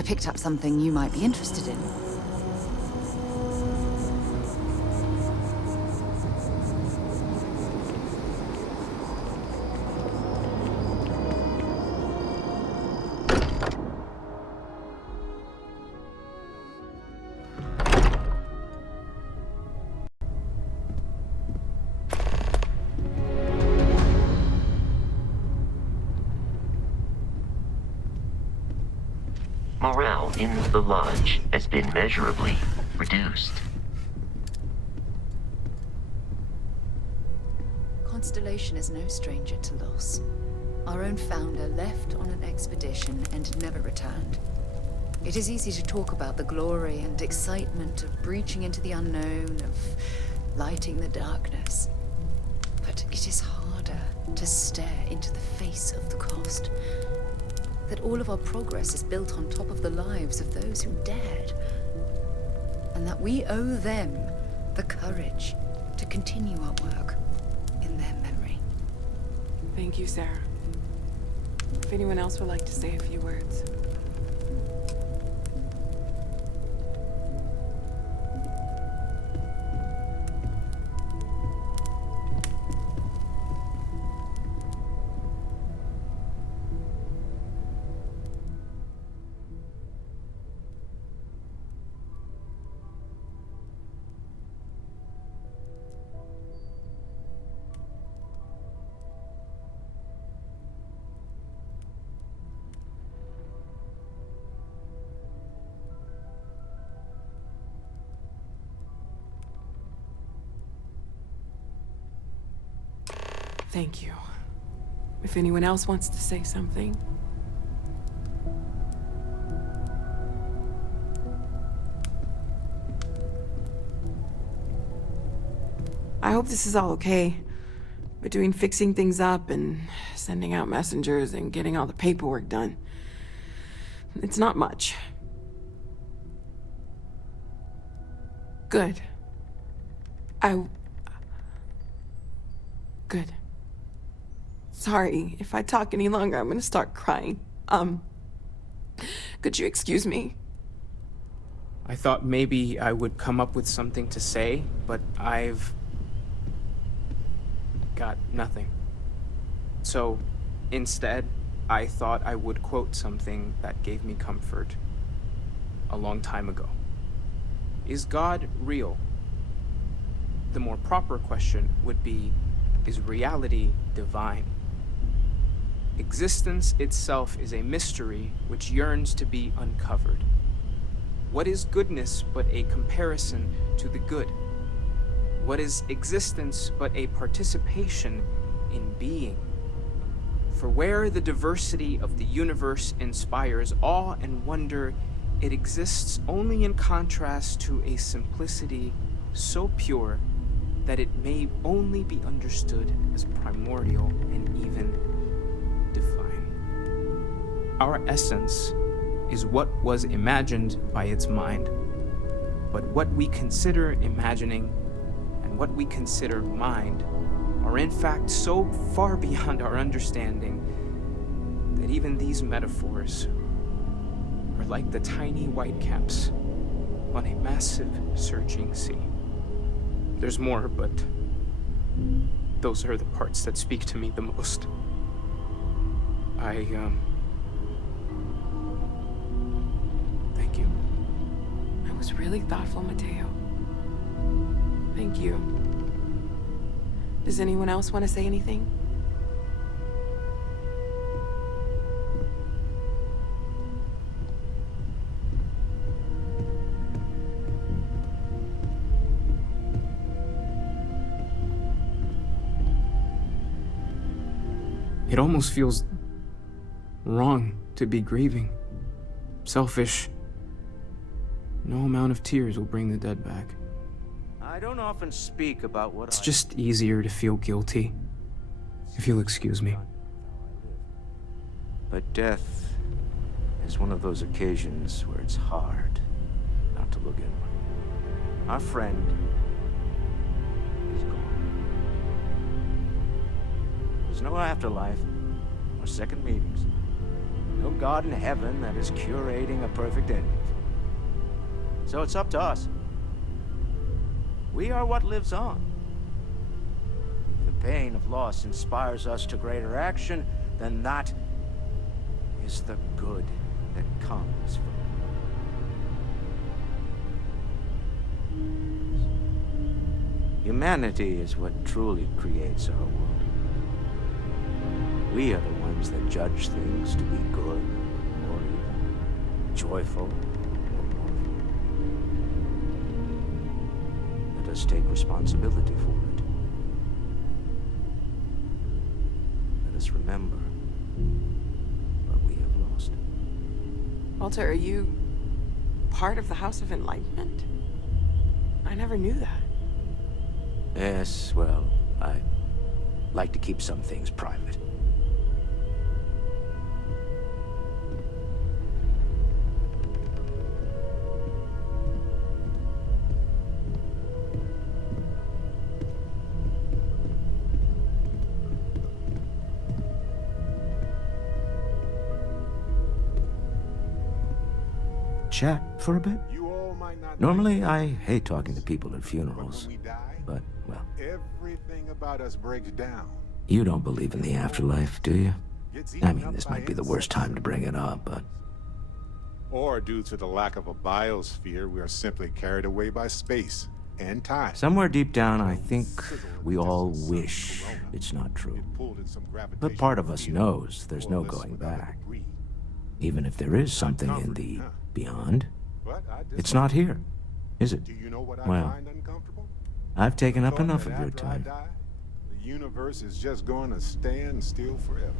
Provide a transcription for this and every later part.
I picked up something you might be interested in. Morale in the lodge has been measurably reduced. Constellation is no stranger to loss. Our own founder left on an expedition and never returned. It is easy to talk about the glory and excitement of breaching into the unknown, of lighting the darkness. But it is harder to stare into the face of the cost. That all of our progress is built on top of the lives of those who dared. And that we owe them the courage to continue our work in their memory. Thank you, Sarah. If anyone else would like to say a few words. Thank you. If anyone else wants to say something. I hope this is all okay. Between fixing things up and sending out messengers and getting all the paperwork done. It's not much. Good. Good. Sorry, if I talk any longer, I'm gonna start crying. Could you excuse me? I thought maybe I would come up with something to say, but I've got nothing. So, instead, I thought I would quote something that gave me comfort a long time ago. Is God real? The more proper question would be, is reality divine? Existence itself is a mystery which yearns to be uncovered. What is goodness but a comparison to the good? What is existence but a participation in being? For where the diversity of the universe inspires awe and wonder, it exists only in contrast to a simplicity so pure that it may only be understood as primordial and even divine. Our essence is what was imagined by its mind, but what we consider imagining and what we consider mind are in fact so far beyond our understanding that even these metaphors are like the tiny whitecaps on a massive surging sea. There's more, but those are the parts that speak to me the most. Thank you. That was really thoughtful, Mateo. Thank you. Does anyone else want to say anything? It almost feels wrong to be grieving. Selfish. No amount of tears will bring the dead back. I don't often speak about what It's just easier to feel guilty, if you'll excuse me. But death is one of those occasions where it's hard not to look inward. Our friend is gone. There's no afterlife or second meetings. No God in heaven that is curating a perfect ending. So it's up to us. We are what lives on. If the pain of loss inspires us to greater action, then that is the good that comes from it. Humanity is what truly creates our world. We are the ones that judge things to be good or evil, joyful or mournful. Let us take responsibility for it. Let us remember what we have lost. Walter, are you part of the House of Enlightenment? I never knew that. Yes, well, I like to keep some things private. Chat for a bit? Normally, I hate talking to people at funerals, but, well... Everything about us breaks down. You don't believe in the afterlife, do you? I mean, this might be the worst time to bring it up, but... Or due to the lack of a biosphere, we are simply carried away by space and time. Somewhere deep down, I think we all wish it's not true. But part of us knows there's no going back. Even if there is something in the beyond, it's not here, is it? Well, I've taken up enough of your time. The universe is just going to stand still forever.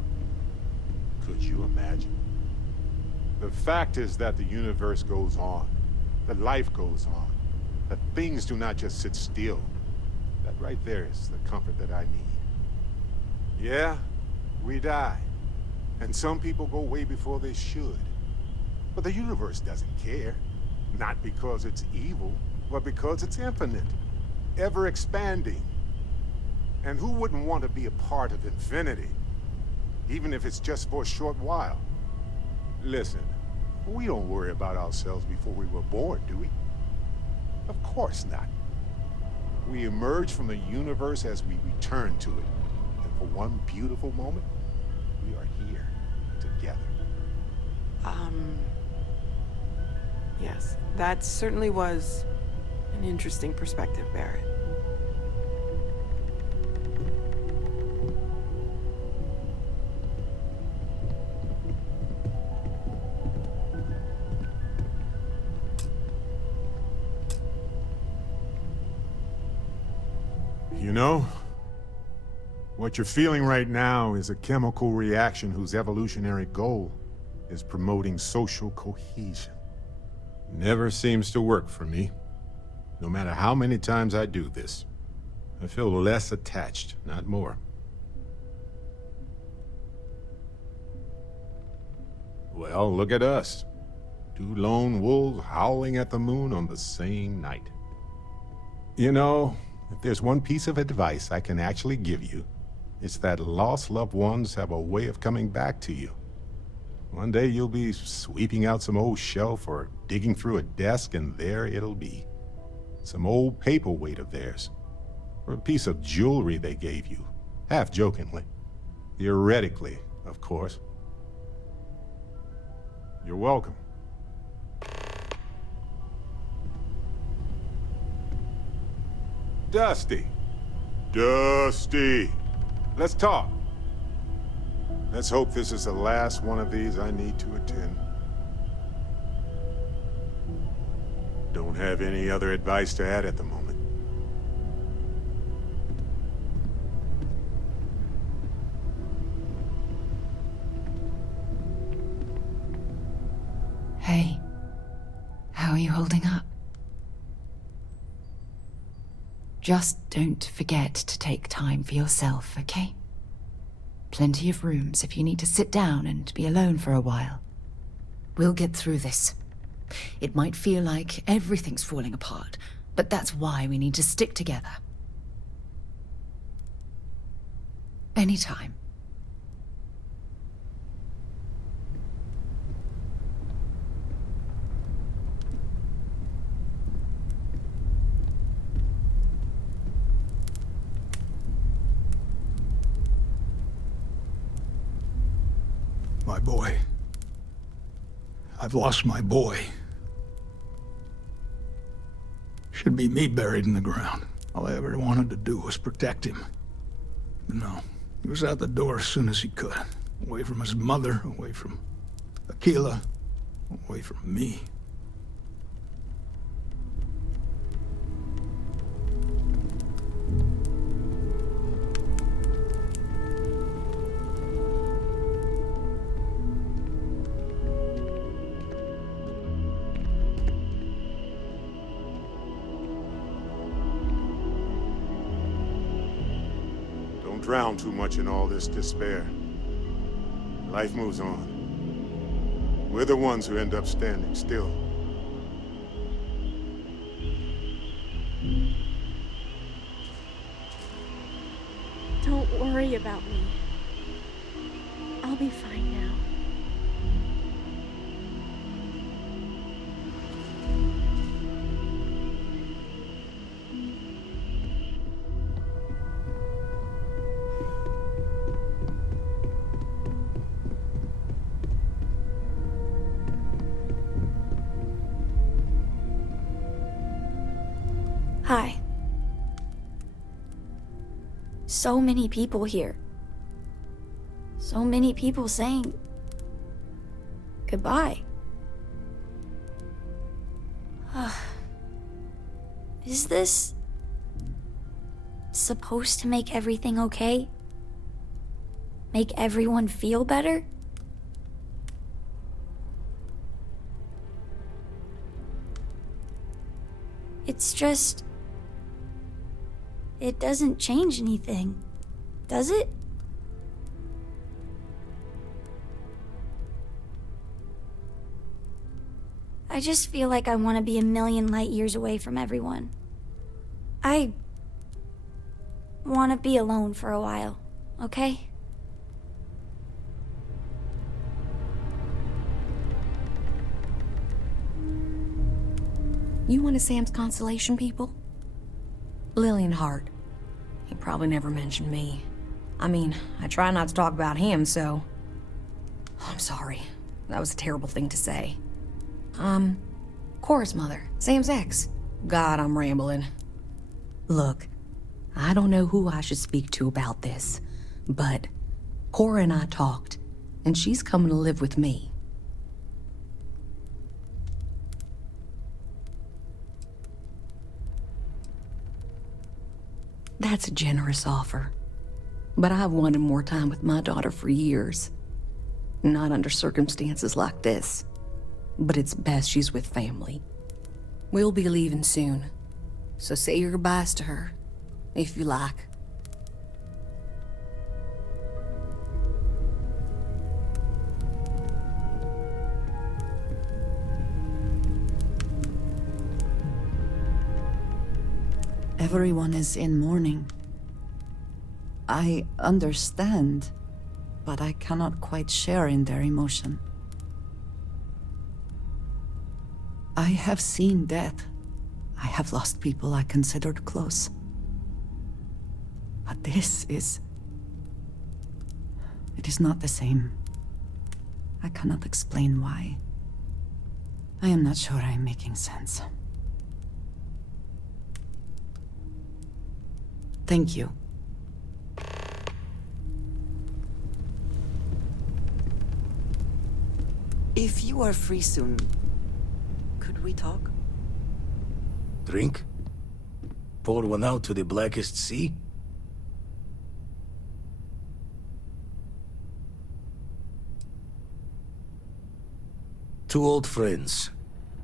Could you imagine? The fact is that the universe goes on, that life goes on, that things do not just sit still. That right there is the comfort that I need. Yeah, we die. And some people go way before they should. But the universe doesn't care. Not because it's evil, but because it's infinite. Ever expanding. And who wouldn't want to be a part of infinity? Even if it's just for a short while. Listen, we don't worry about ourselves before we were born, do we? Of course not. We emerge from the universe as we return to it. And for one beautiful moment, we are here together. Yes, that certainly was an interesting perspective, Barrett. You know, what you're feeling right now is a chemical reaction whose evolutionary goal is promoting social cohesion. Never seems to work for me. No matter how many times I do this, I feel less attached, not more. Well, look at us. Two lone wolves howling at the moon on the same night. You know, if there's one piece of advice I can actually give you, it's that lost loved ones have a way of coming back to you. One day you'll be sweeping out some old shelf or digging through a desk, and there it'll be. Some old paperweight of theirs. Or a piece of jewelry they gave you, half-jokingly. Theoretically, of course. You're welcome. Dusty. Dusty! Let's talk. Let's hope this is the last one of these I need to attend. Don't have any other advice to add at the moment. Hey, how are you holding up? Just don't forget to take time for yourself, okay? Plenty of rooms if you need to sit down and be alone for a while. We'll get through this. It might feel like everything's falling apart, but that's why we need to stick together. Anytime. My boy. I've lost my boy. Should be me buried in the ground. All I ever wanted to do was protect him. But no, he was out the door as soon as he could. Away from his mother, away from Aquila, away from me. Don't drown too much in all this despair. Life moves on. We're the ones who end up standing still. Don't worry about me. I'll be fine now. Hi. So many people here. So many people saying goodbye. Is this supposed to make everything okay? Make everyone feel better? It's just... it doesn't change anything, does it? I just feel like I want to be a million light years away from everyone. I want to be alone for a while, okay? You one of Sam's constellation people? Lillian Hart. He probably never mentioned me. I mean, I try not to talk about him, so... I'm sorry. That was a terrible thing to say. Cora's mother, Sam's ex. God, I'm rambling. Look, I don't know who I should speak to about this, but Cora and I talked, and she's coming to live with me. That's a generous offer. But I've wanted more time with my daughter for years. Not under circumstances like this. But it's best she's with family. We'll be leaving soon. So say your goodbyes to her, if you like. Everyone is in mourning. I understand, but I cannot quite share in their emotion. I have seen death. I have lost people I considered close. But this is... it is not the same. I cannot explain why. I am not sure I am making sense. Thank you. If you are free soon, could we talk? Drink? Pour one out to the blackest sea? Two old friends.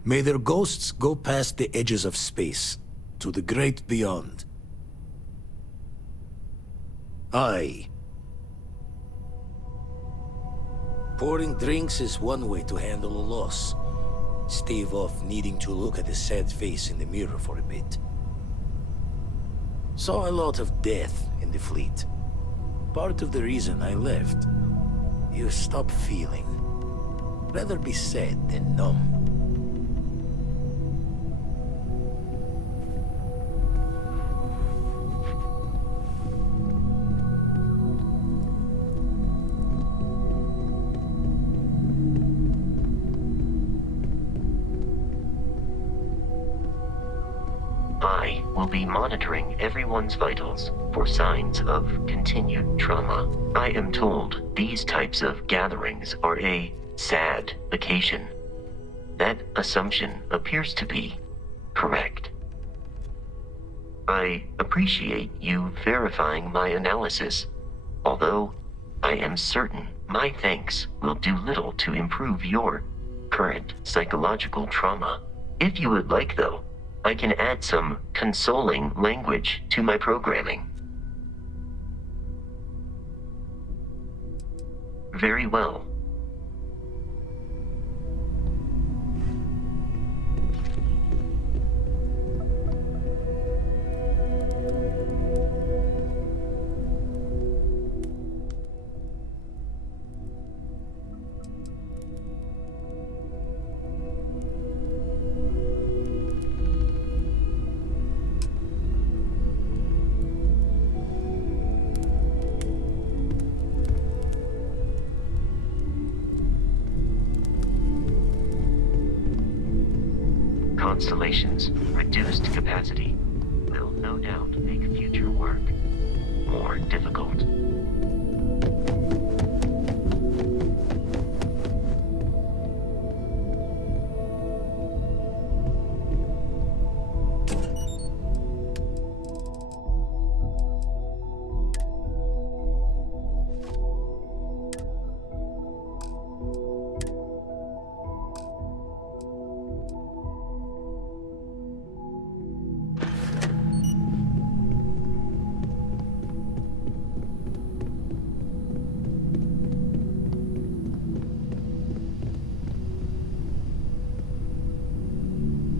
May their ghosts go past the edges of space, to the great beyond. Aye. Pouring drinks is one way to handle a loss. Stave off needing to look at the sad face in the mirror for a bit. Saw a lot of death in the fleet. Part of the reason I left. You stop feeling. Rather be sad than numb. I will be monitoring everyone's vitals for signs of continued trauma. I am told these types of gatherings are a sad occasion. That assumption appears to be correct. I appreciate you verifying my analysis, although I am certain my thanks will do little to improve your current psychological trauma. If you would like, though, I can add some consoling language to my programming. Very well. Constellation's reduced capacity will no doubt make future work more difficult.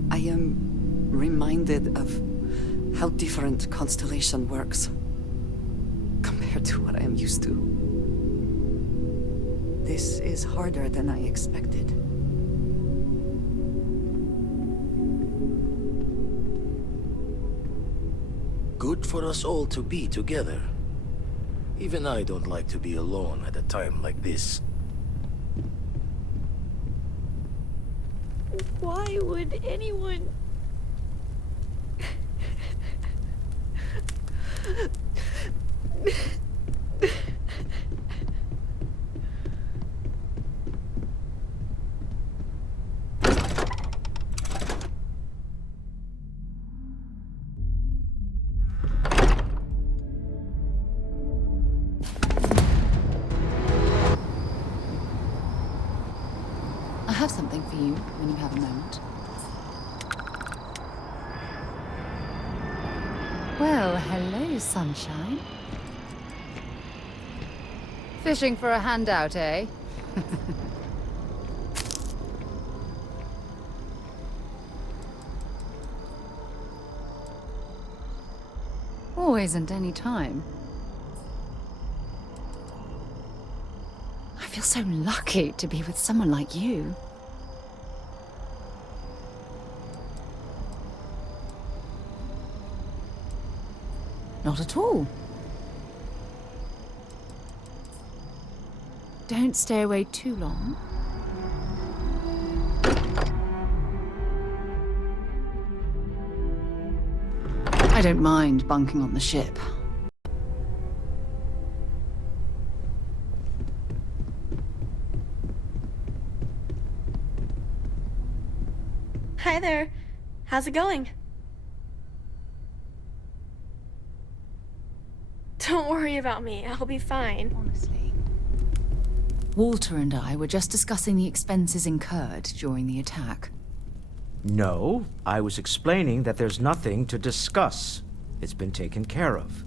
I am reminded of how different Constellation works compared to what I am used to. This is harder than I expected. Good for us all to be together. Even I don't like to be alone at a time like this. Why would anyone... I have something for you when you have a moment. Well, hello, sunshine. Fishing for a handout, eh? Always and any time. I feel so lucky to be with someone like you. Not at all. Don't stay away too long. I don't mind bunking on the ship. Hi there. How's it going? Don't worry about me. I'll be fine. Honestly. Walter and I were just discussing the expenses incurred during the attack. No, I was explaining that there's nothing to discuss. It's been taken care of.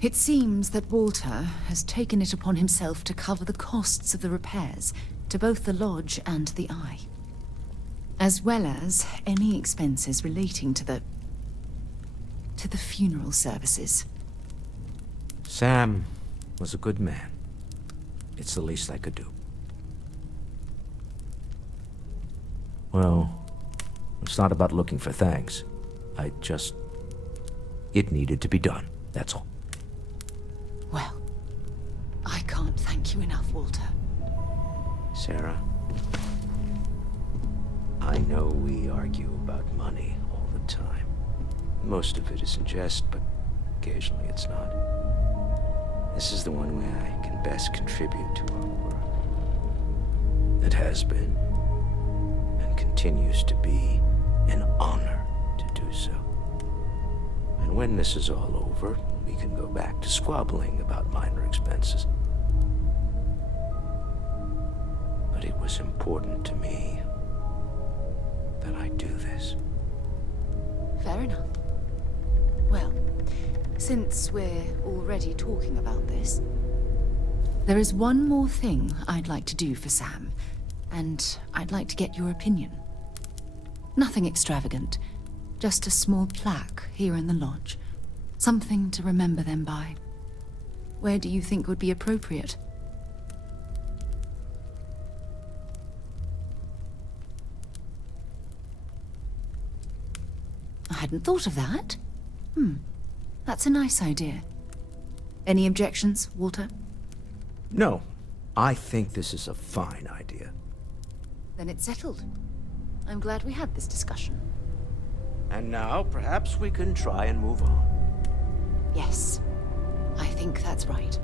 It seems that Walter has taken it upon himself to cover the costs of the repairs to both the lodge and the Eye, as well as any expenses relating to the funeral services. Sam was a good man. It's the least I could do. Well, it's not about looking for thanks. It needed to be done, that's all. Well, I can't thank you enough, Walter. Sarah, I know we argue about money all the time. Most of it is in jest, but occasionally it's not. This is the one way I can best contribute to our work. It has been, and continues to be, an honor to do so. And when this is all over, we can go back to squabbling about minor expenses. But it was important to me that I do this. Fair enough. Well, since we're already talking about this, there is one more thing I'd like to do for Sam, and I'd like to get your opinion. Nothing extravagant, just a small plaque here in the lodge. Something to remember them by. Where do you think would be appropriate? I hadn't thought of that. That's a nice idea. Any objections, Walter? No, I think this is a fine idea. Then it's settled. I'm glad we had this discussion. And now, perhaps we can try and move on. Yes, I think that's right.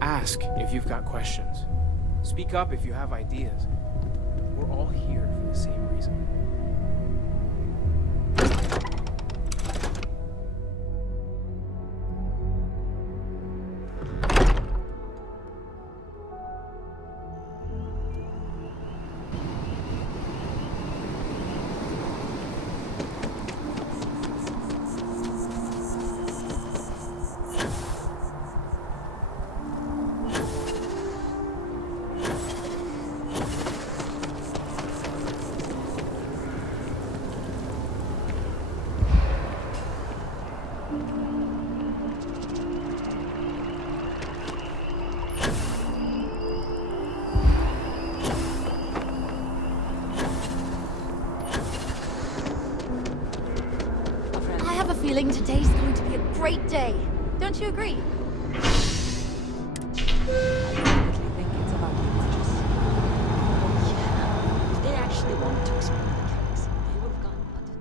Ask if you've got questions. Speak up if you have ideas. We're all here for the same reason. Feeling today's going to be a great day. Don't you agree? I definitely think it's about the purchase. Yeah. If they actually wanted to explore mechanics, they would have gone about it.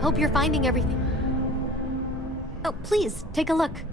Hope you're finding everything. Oh, please, take a look.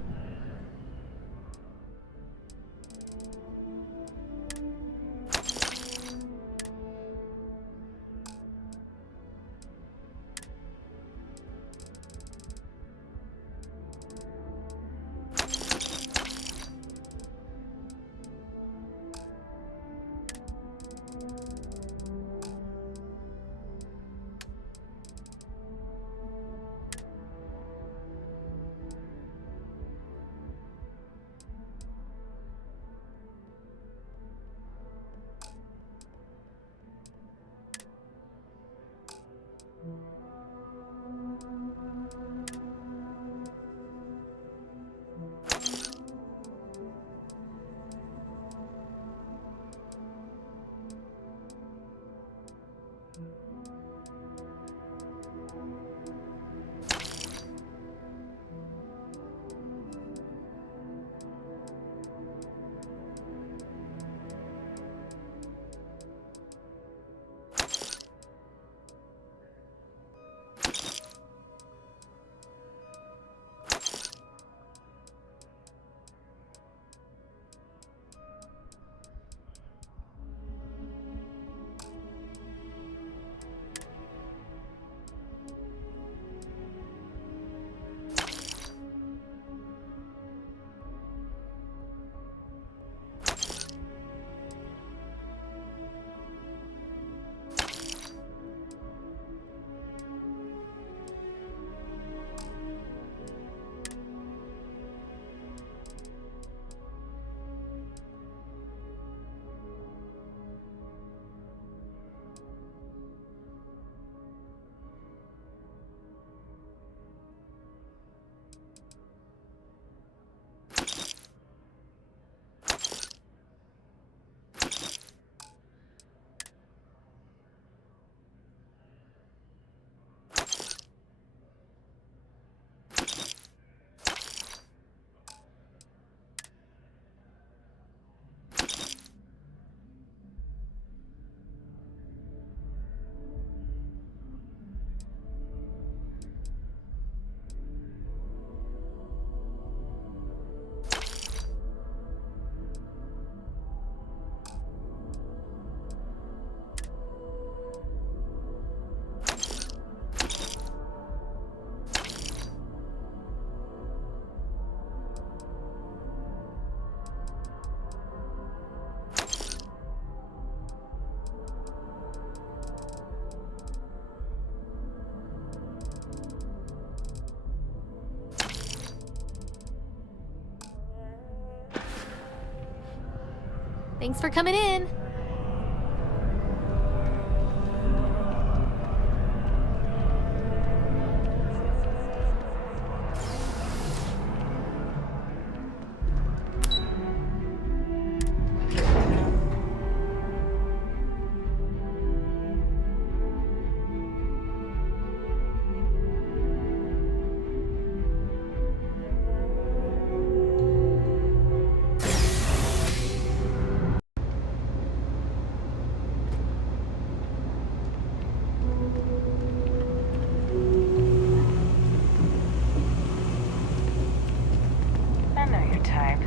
Thanks for coming in. I know your type.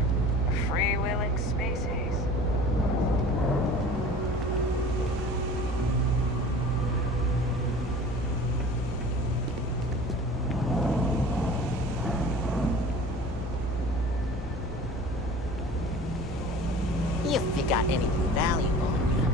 A freewheeling space ace. If you got anything valuable on you.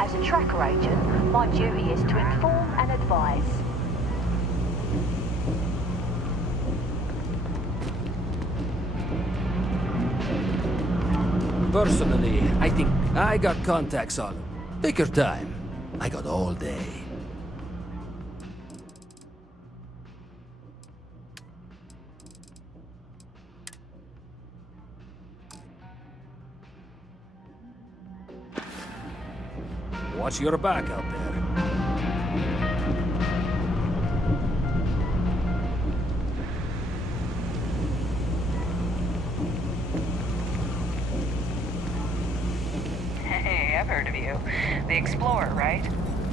As a tracker agent, my duty is to inform and advise. Personally, I think I got contacts on him. Take your time. I got all day. Watch your back out there. Hey, I've heard of you. The Explorer, right?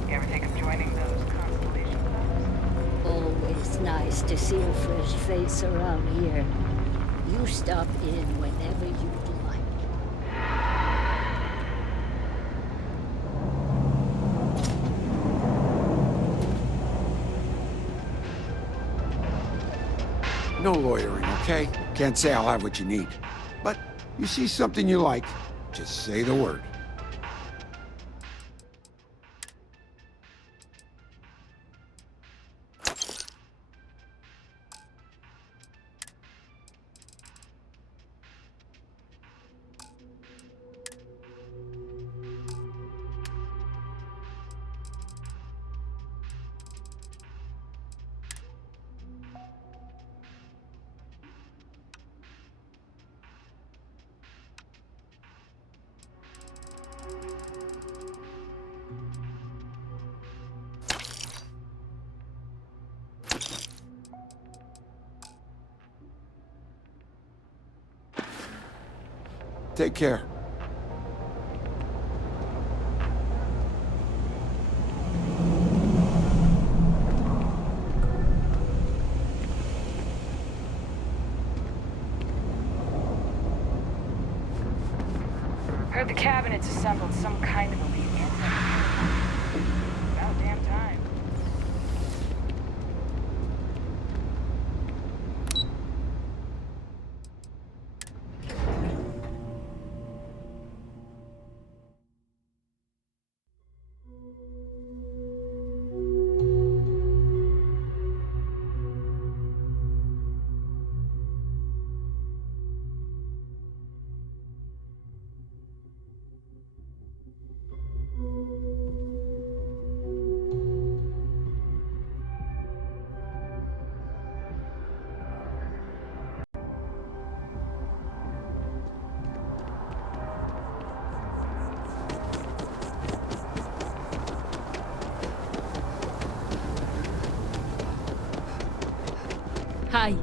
You ever think of joining those constellation clubs? Always nice to see a fresh face around here. You stop in whenever you'd like. No lawyering, okay? Can't say I'll have what you need. But you see something you like, just say the word. Take care. Heard the cabinet's assembled some kind of elite anti. About damn time. Hi.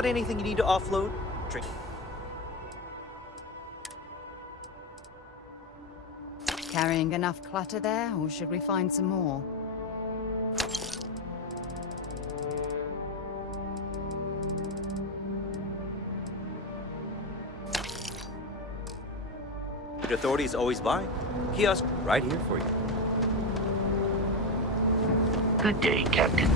got anything you need to offload? Drink. Carrying enough clutter there, or should we find some more? The authorities always buy. Kiosk right here for you. Good day, Captain.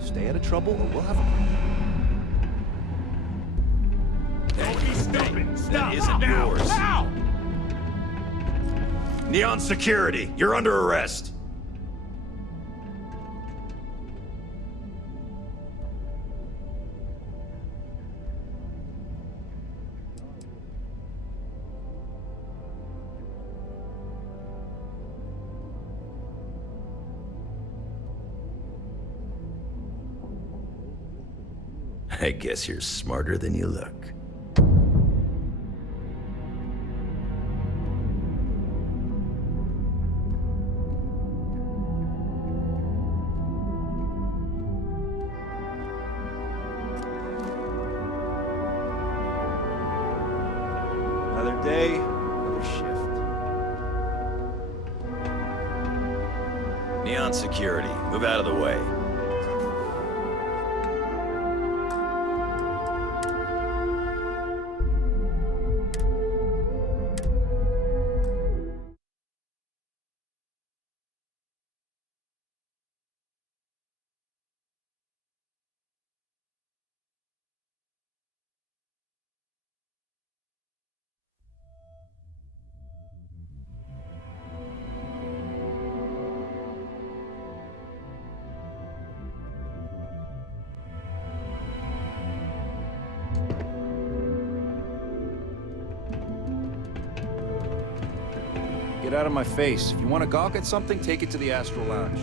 Stay out of trouble or we'll have a problem. That isn't yours. Ow! Neon Security, you're under arrest. I guess you're smarter than you look. Another day, another shift. Neon Security, move out of the way. Get out of my face. If you want to gawk at something, take it to the Astral Lounge.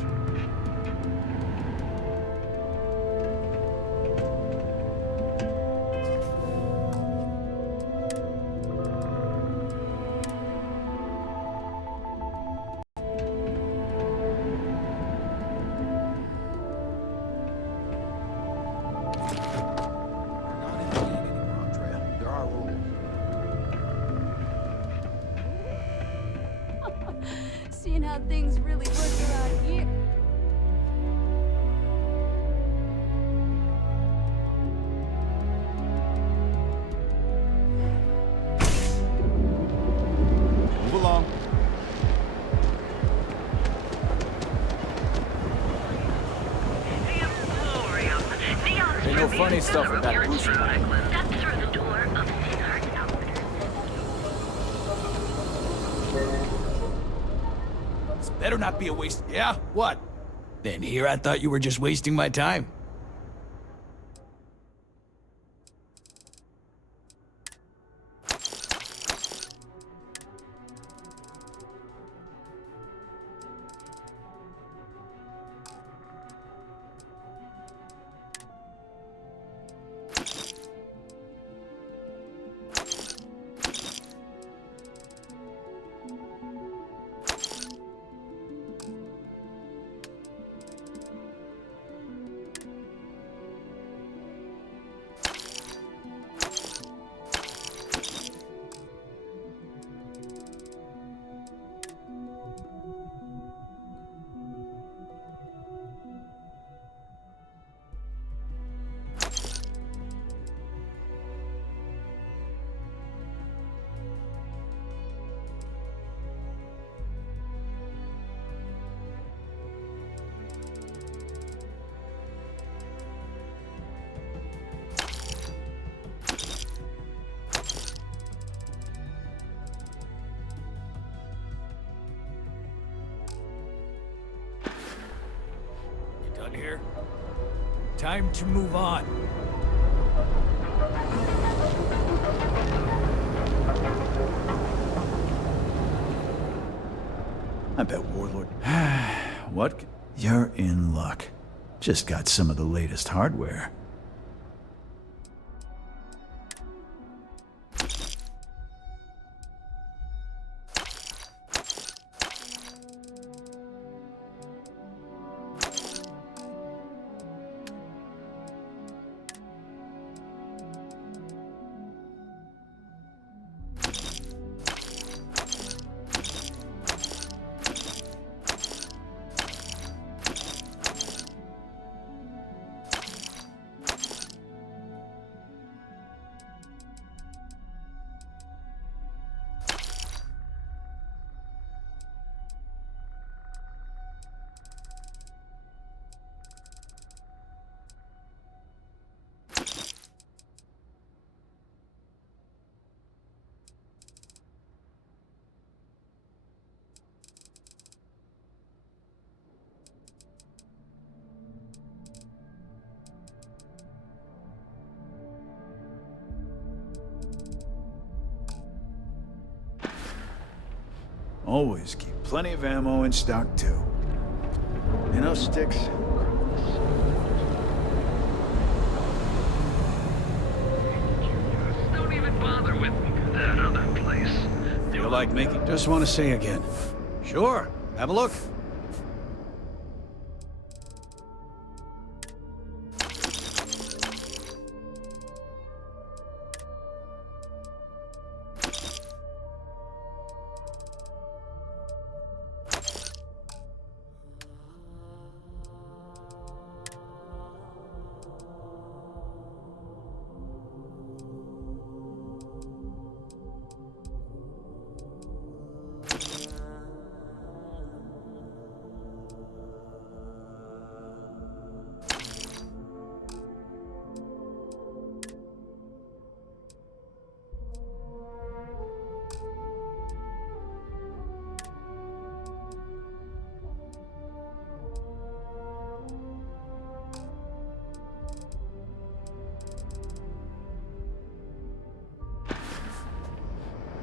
There are rules. Seeing how things really work around here. Move along. Ain't no funny stuff with that booster. This better not be a waste. Yeah? What? Then here I thought you were just wasting my time. Time to move on. I bet Warlord... What? You're in luck. Just got some of the latest hardware. Always keep plenty of ammo in stock, too. You know, Sticks? Don't even bother with that other place. Feel like making... Just want to say again. Sure, have a look.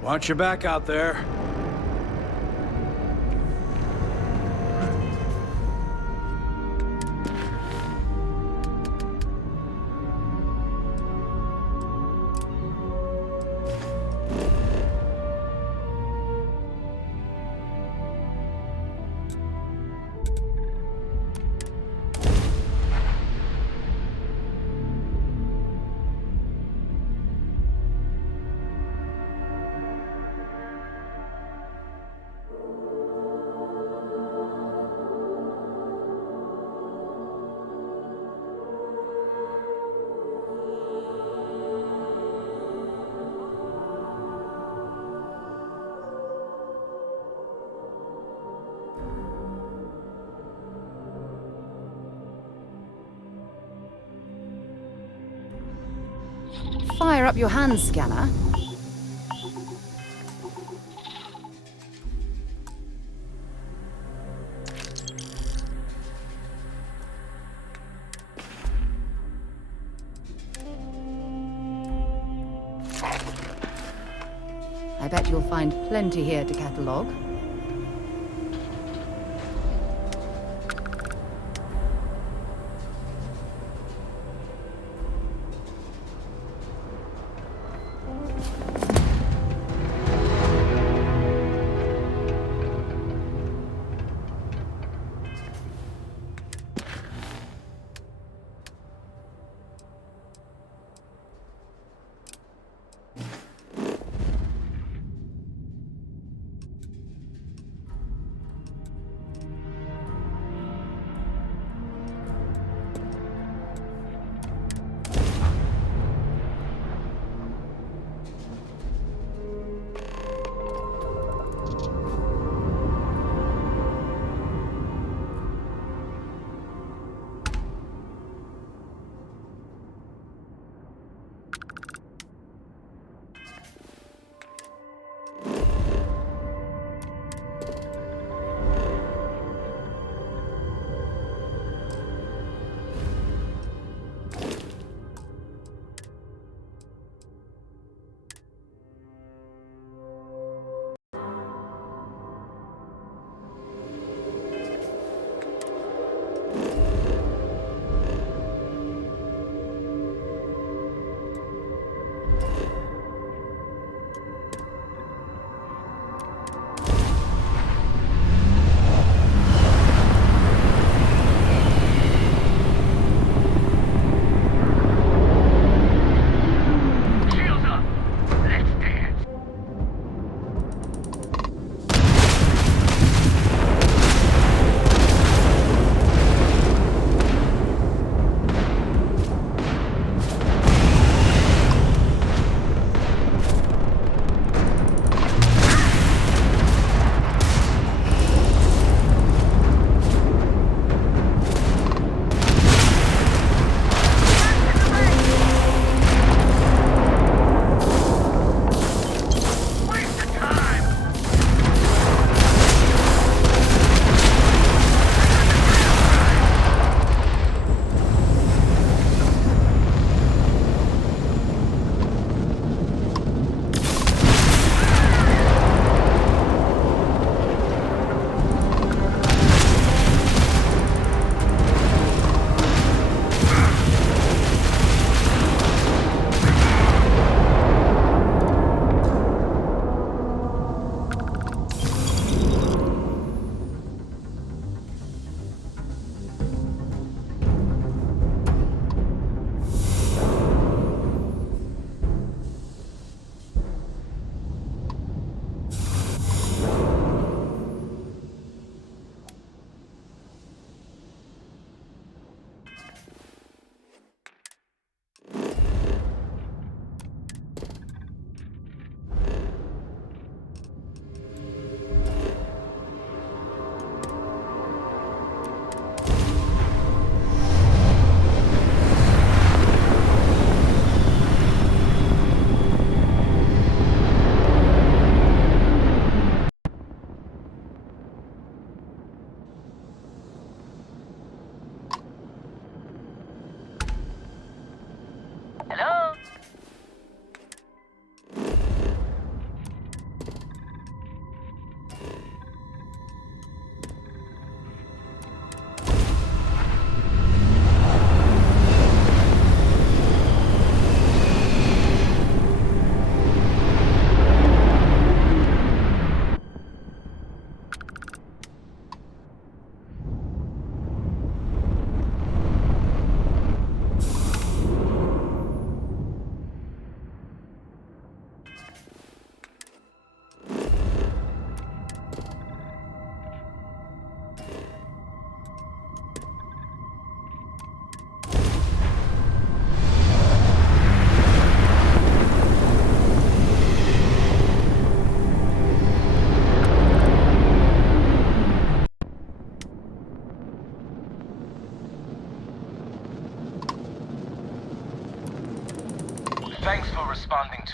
Watch your back out there. Fire up your hand scanner. I bet you'll find plenty here to catalogue.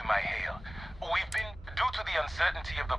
my hail. We've been, due to the uncertainty of the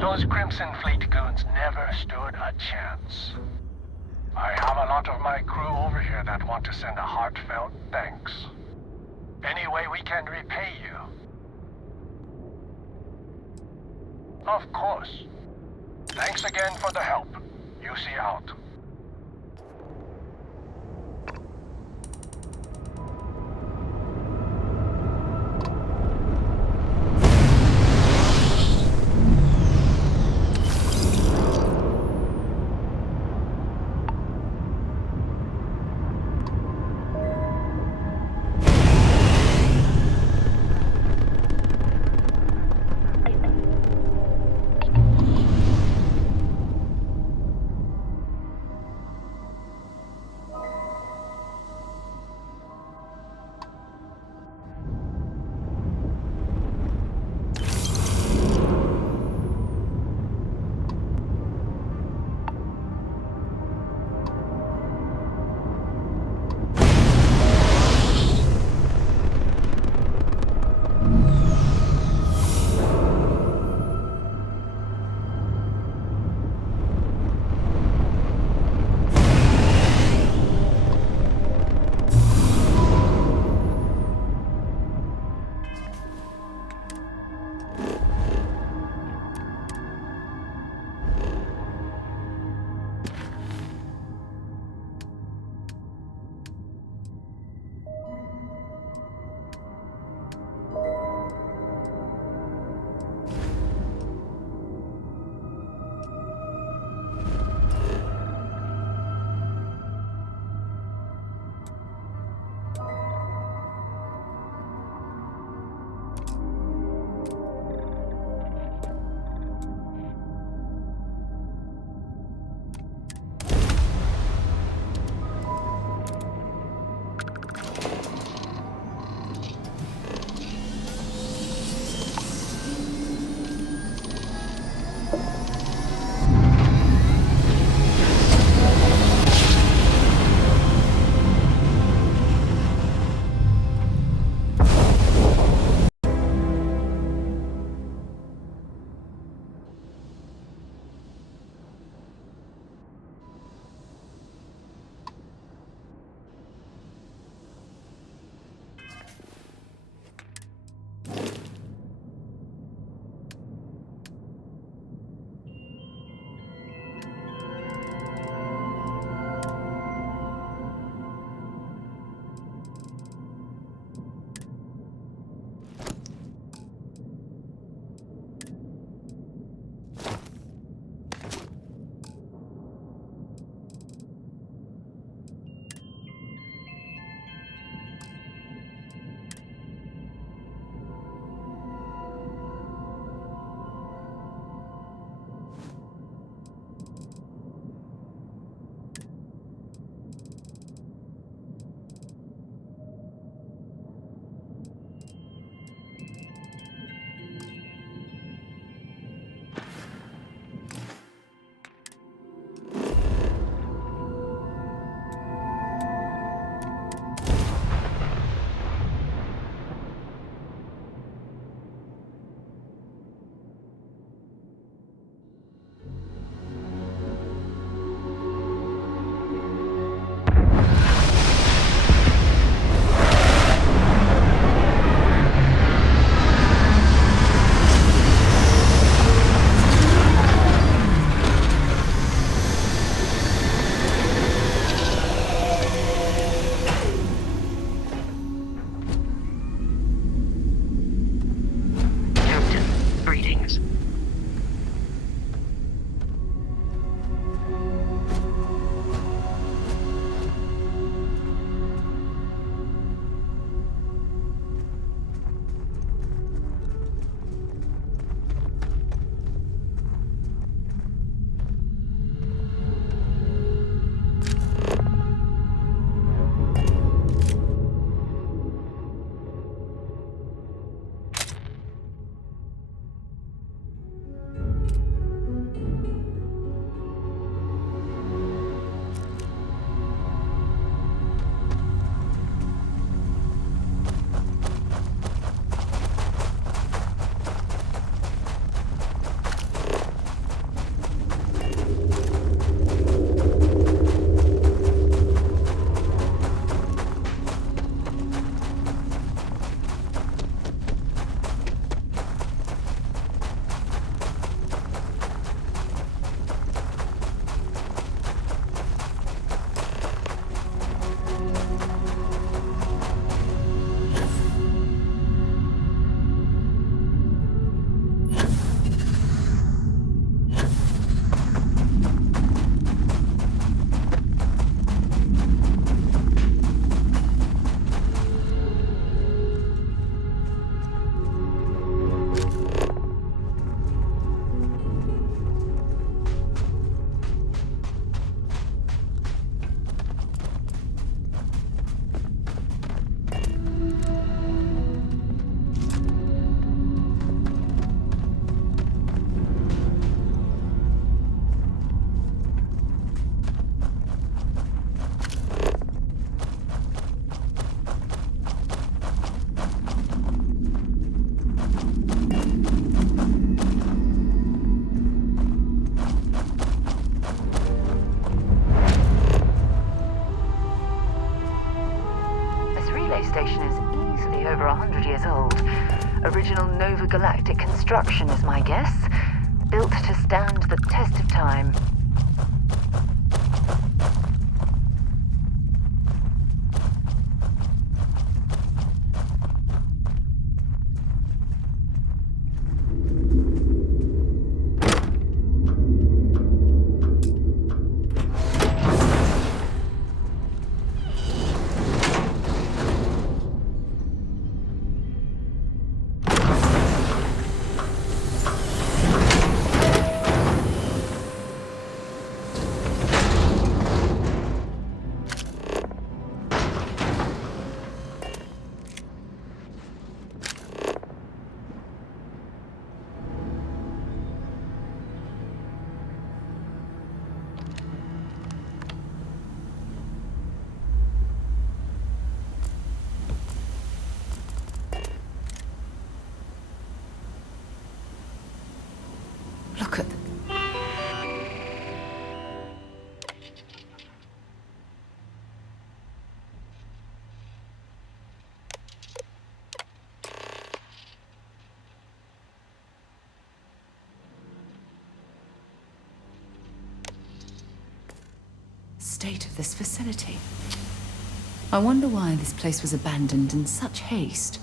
Those Crimson Fleet goons never stood a chance. I have a lot of my crew over here that want to send a heartfelt thanks. Any way we can repay you? Of course. Thanks again for the help. You see out. construction is my guess. Built to stand the test of time. Look at state of this facility. I wonder why this place was abandoned in such haste.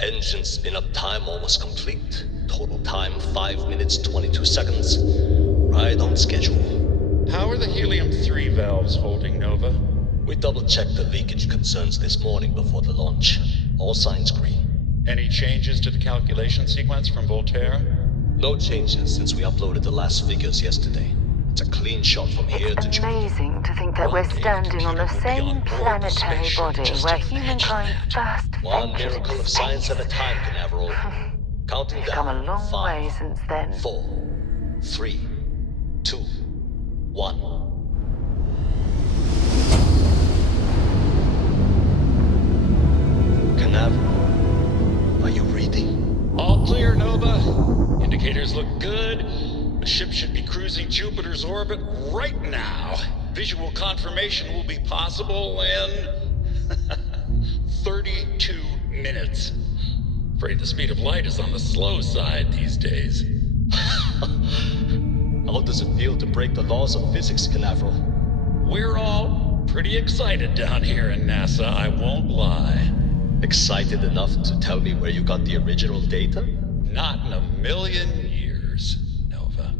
Engine spin-up time almost complete. Total time 5 minutes 22 seconds. Right on schedule. How are the helium-3 valves holding, Nova? We double-checked the leakage concerns this morning before the launch. All signs green. Any changes to the calculation sequence from Voltaire? No changes since we uploaded the last figures yesterday. It's a clean shot from here to Jupiter. Amazing to think that we're standing on the same planetary body where humankind first One ventured miracle into of science space. at a time, Canaveral. Counting We've down. come a long 5, way since then. 4, 3, 2, 1. Canaveral, are you reading? All clear, Nova. Indicators look good. The ship should be cruising Jupiter's orbit right now. Visual confirmation will be possible in 32 minutes. Afraid the speed of light is on the slow side these days. How does it feel to break the laws of physics, Canaveral? We're all pretty excited down here in NASA, I won't lie. Excited enough to tell me where you got the original data? Not in a million years, Nova.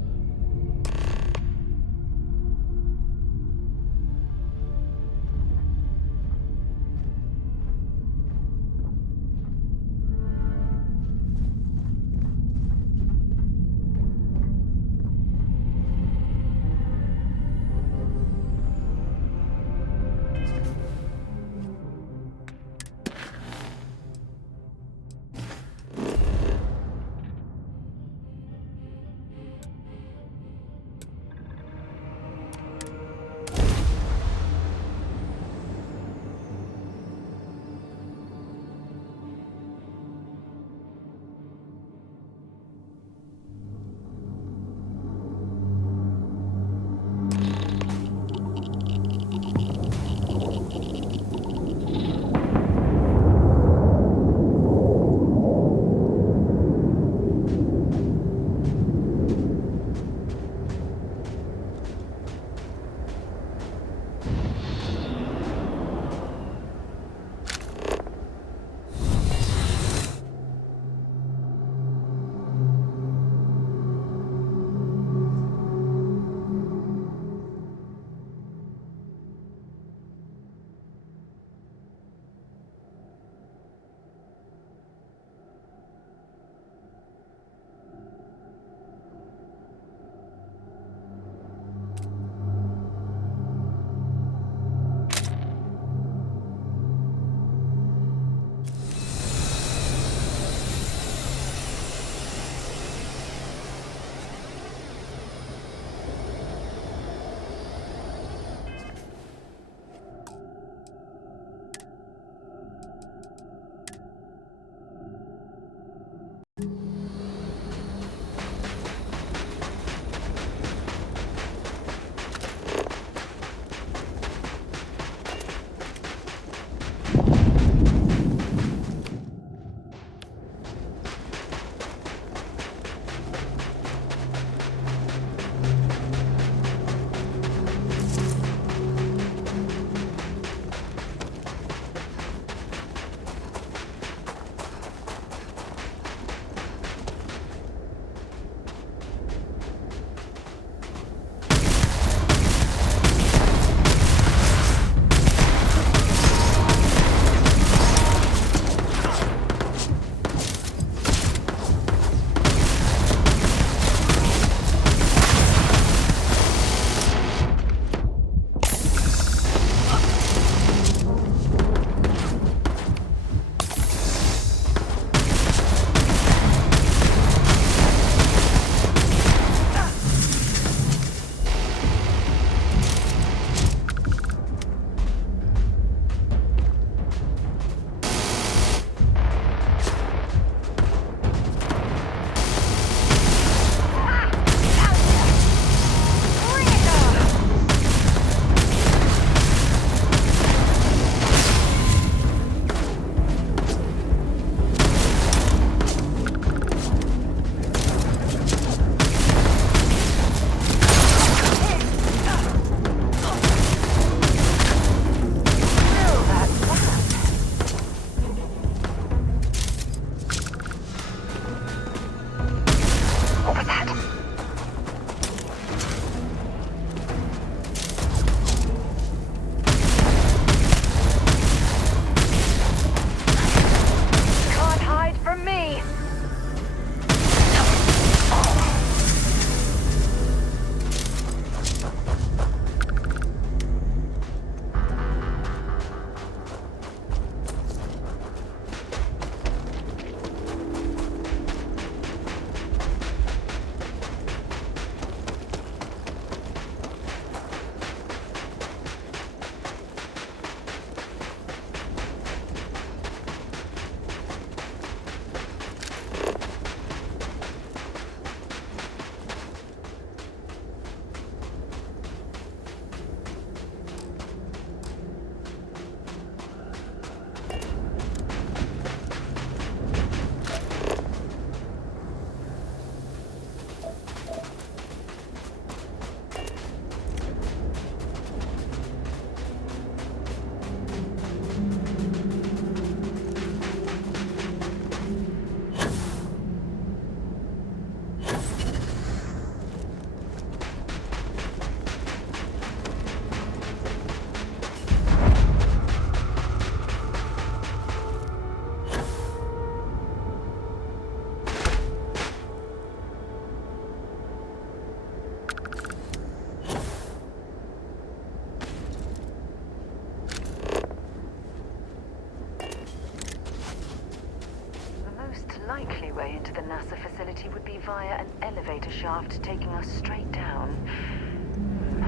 via an elevator shaft taking us straight down.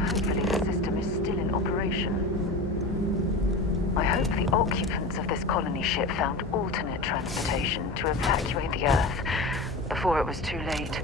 Hopefully the system is still in operation. I hope the occupants of this colony ship found alternate transportation to evacuate the Earth before it was too late.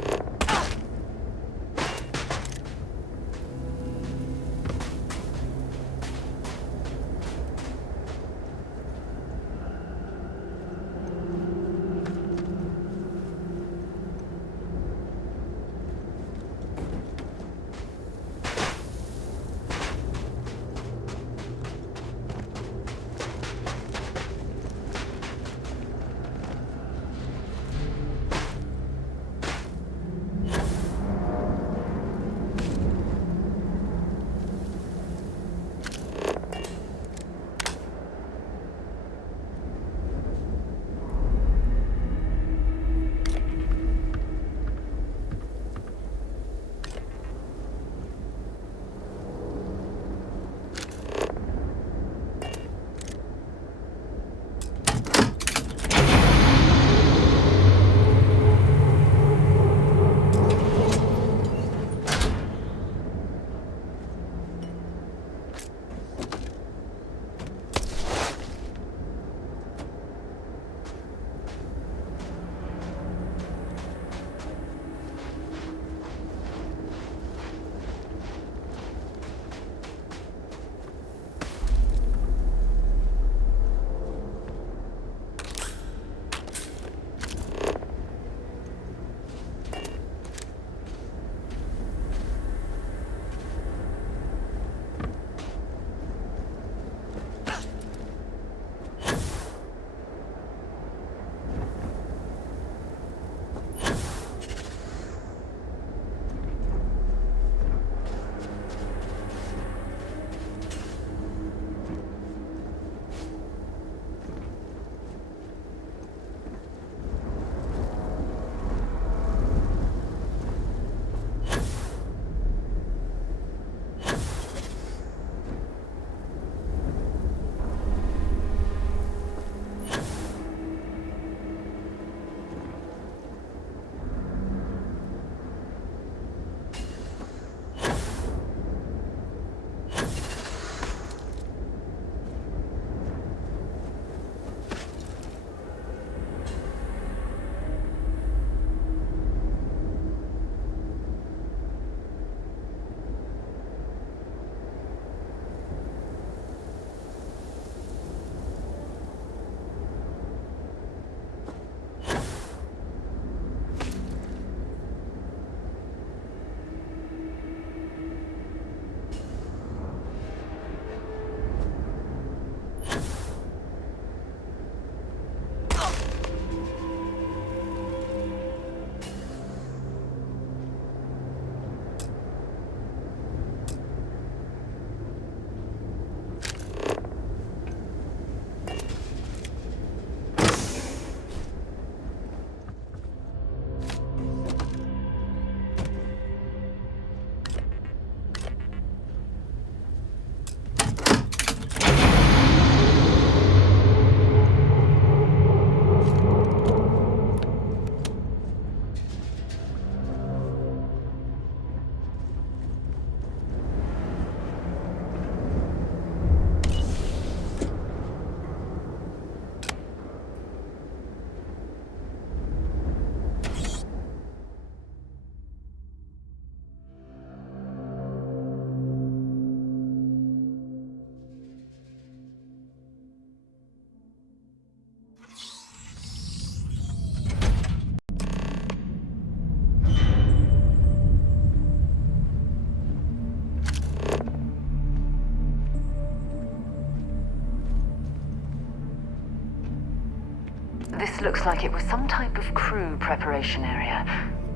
This looks like it was some type of crew preparation area.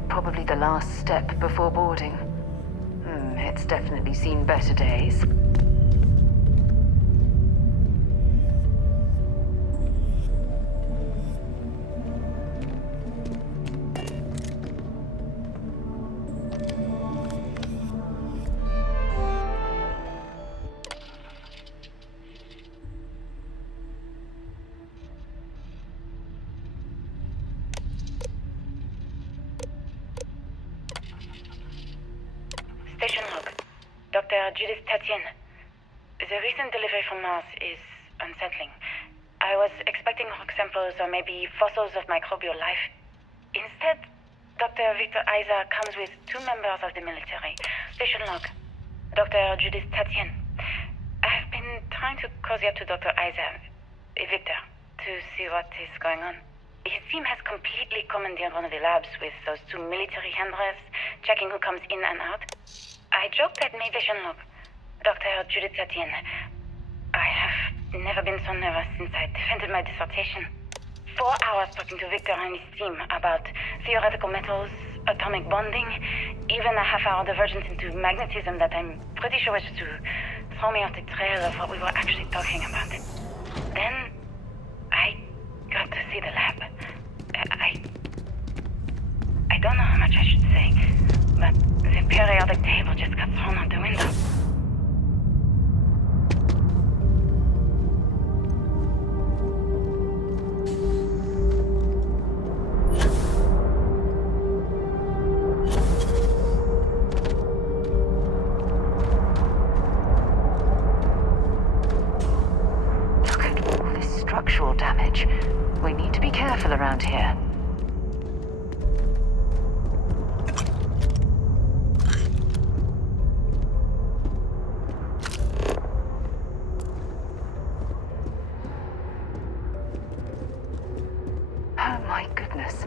Probably the last step before boarding. It's definitely seen better days. Judith Tatien. The recent delivery from Mars is unsettling. I was expecting rock samples or maybe fossils of microbial life. Instead, Dr. Victor Iser comes with 2 members of the military. Station log. Dr. Judith Tatien. I've been trying to cozy up to Dr. Iser, Victor, to see what is going on. His team has completely commandeered one of the labs with those 2 military handlers, checking who comes in and out. I joked at my station log. Dr. Judith Tatien. I have never been so nervous since I defended my dissertation. 4 hours talking to Victor and his team about theoretical metals, atomic bonding, even a half-hour divergence into magnetism that I'm pretty sure was to throw me off the trail of what we were actually talking about. Then, I got to see the lab. I don't know how much I should say, but the periodic table just got thrown out the window. Structural damage. We need to be careful around here. Oh my goodness.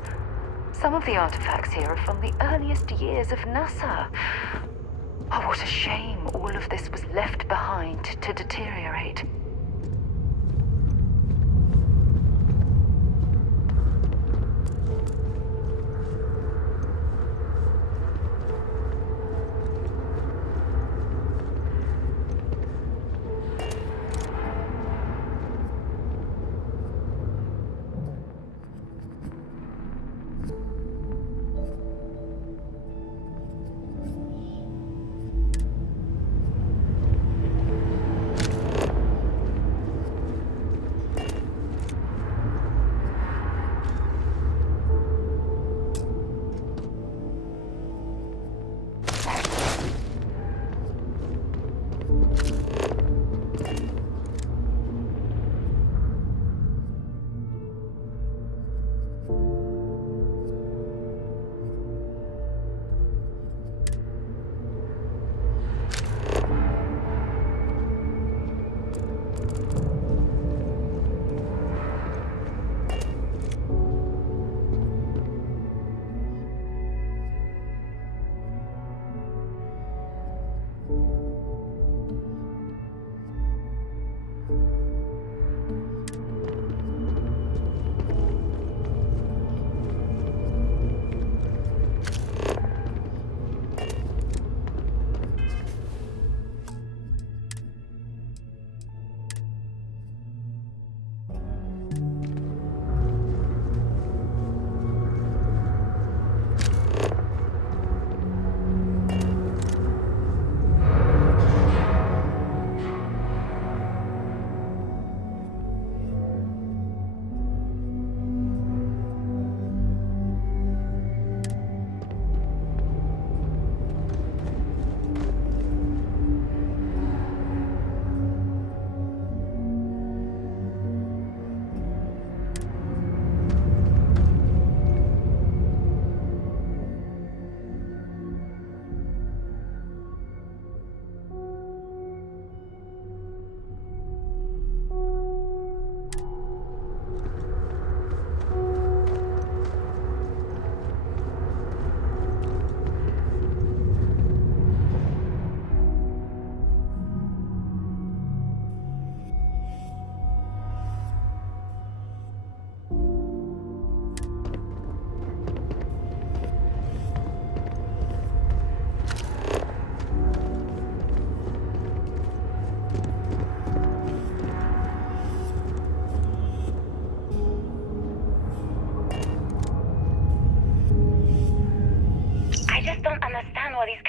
Some of the artifacts here are from the earliest years of NASA. Oh, what a shame all of this was left behind to deteriorate.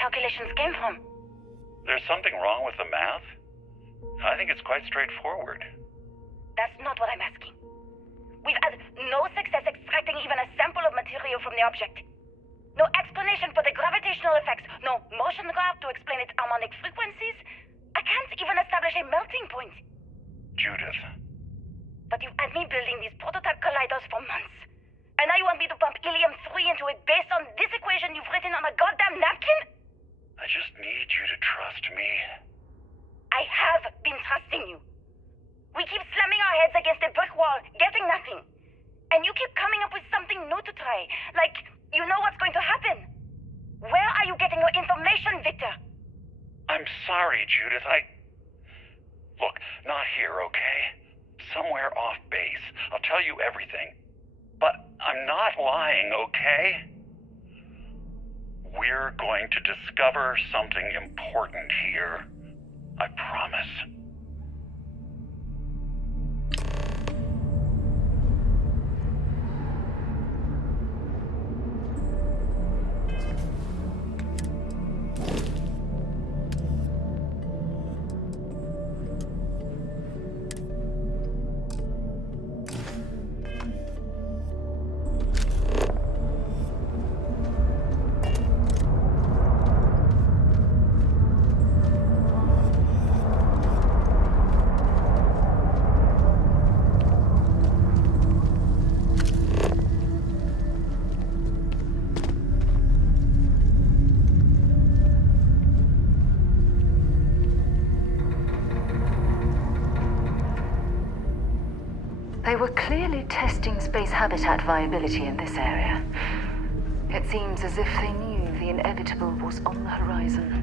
calculations came from. There's something wrong with the math? I think it's quite straightforward. That's not what I'm asking. We've had no success extracting even a sample of material from the object. No explanation for the gravitational effects. No motion graph to explain its harmonic frequencies. I can't even establish a melting point. Judith. But you've had me building these prototype colliders for months. And now you want me to pump helium-3 into it based on this equation you've written on a goddamn napkin? I just need you to trust me. I have been trusting you. We keep slamming our heads against a brick wall, getting nothing. And you keep coming up with something new to try. Like, you know what's going to happen. Where are you getting your information, Victor? I'm sorry, Judith. Look, not here, okay? Somewhere off base. I'll tell you everything. But I'm not lying, okay? We're going to discover something important here. I promise. They were clearly testing space habitat viability in this area. It seems as if they knew the inevitable was on the horizon.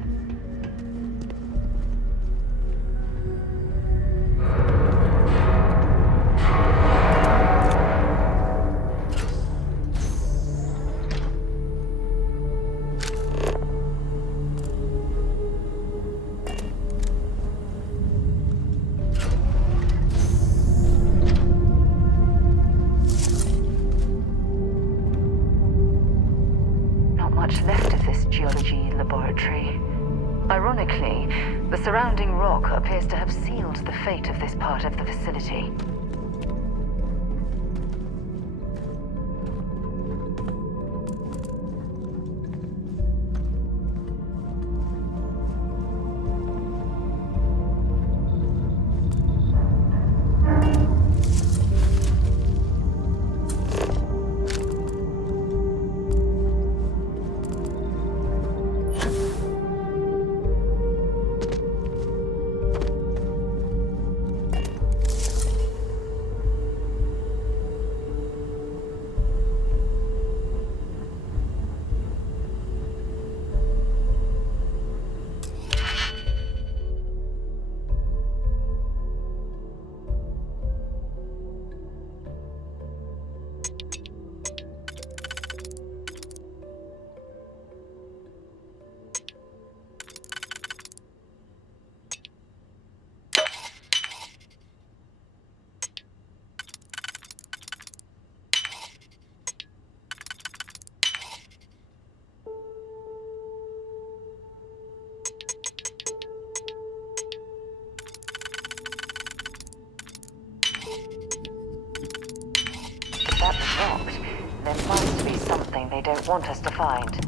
Ironically, the surrounding rock appears to have sealed the fate of this part of the facility. That's locked. There must be something they don't want us to find.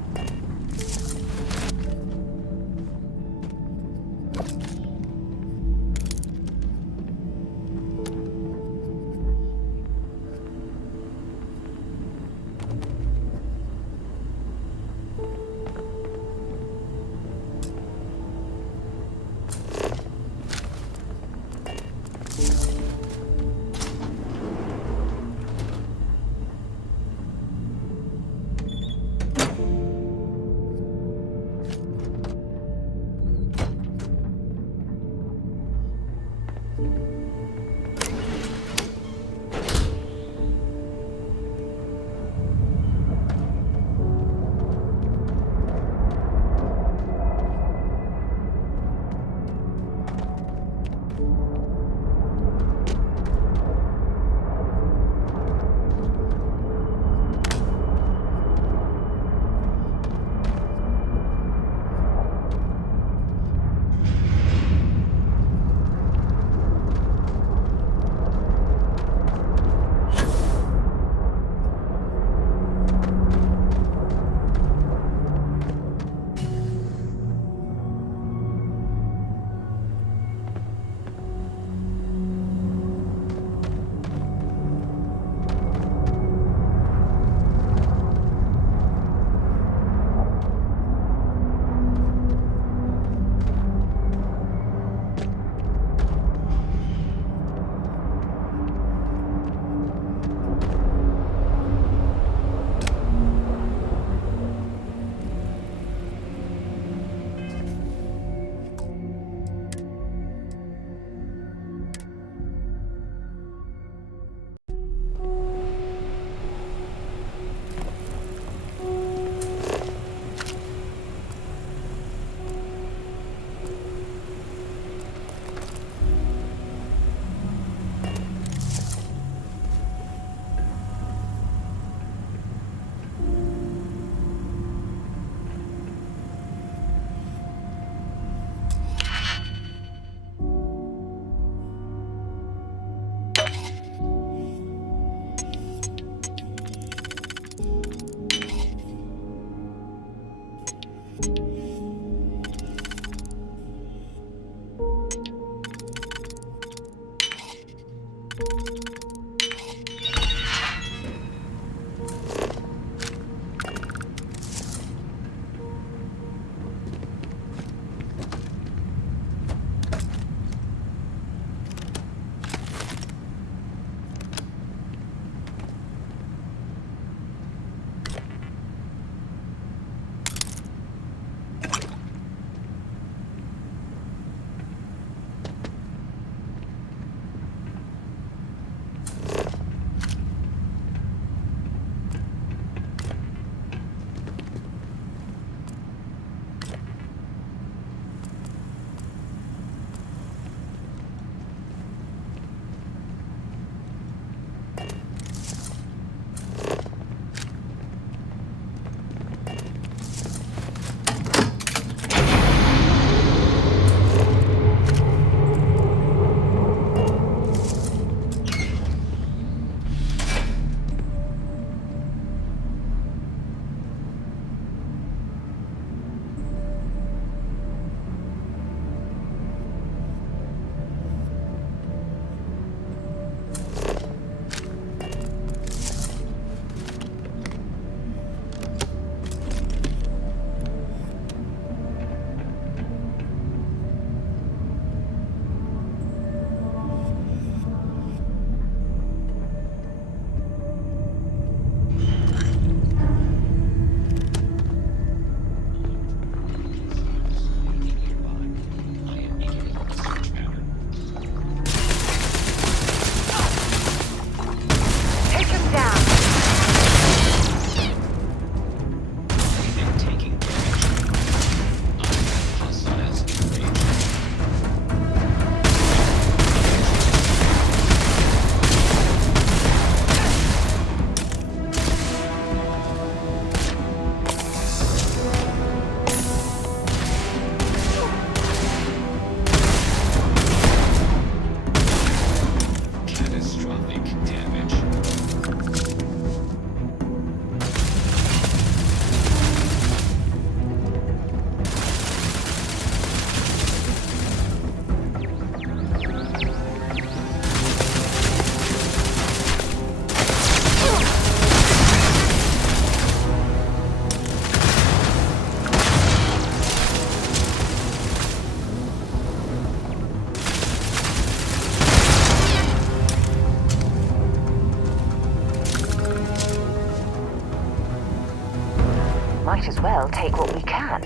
Might as well take what we can.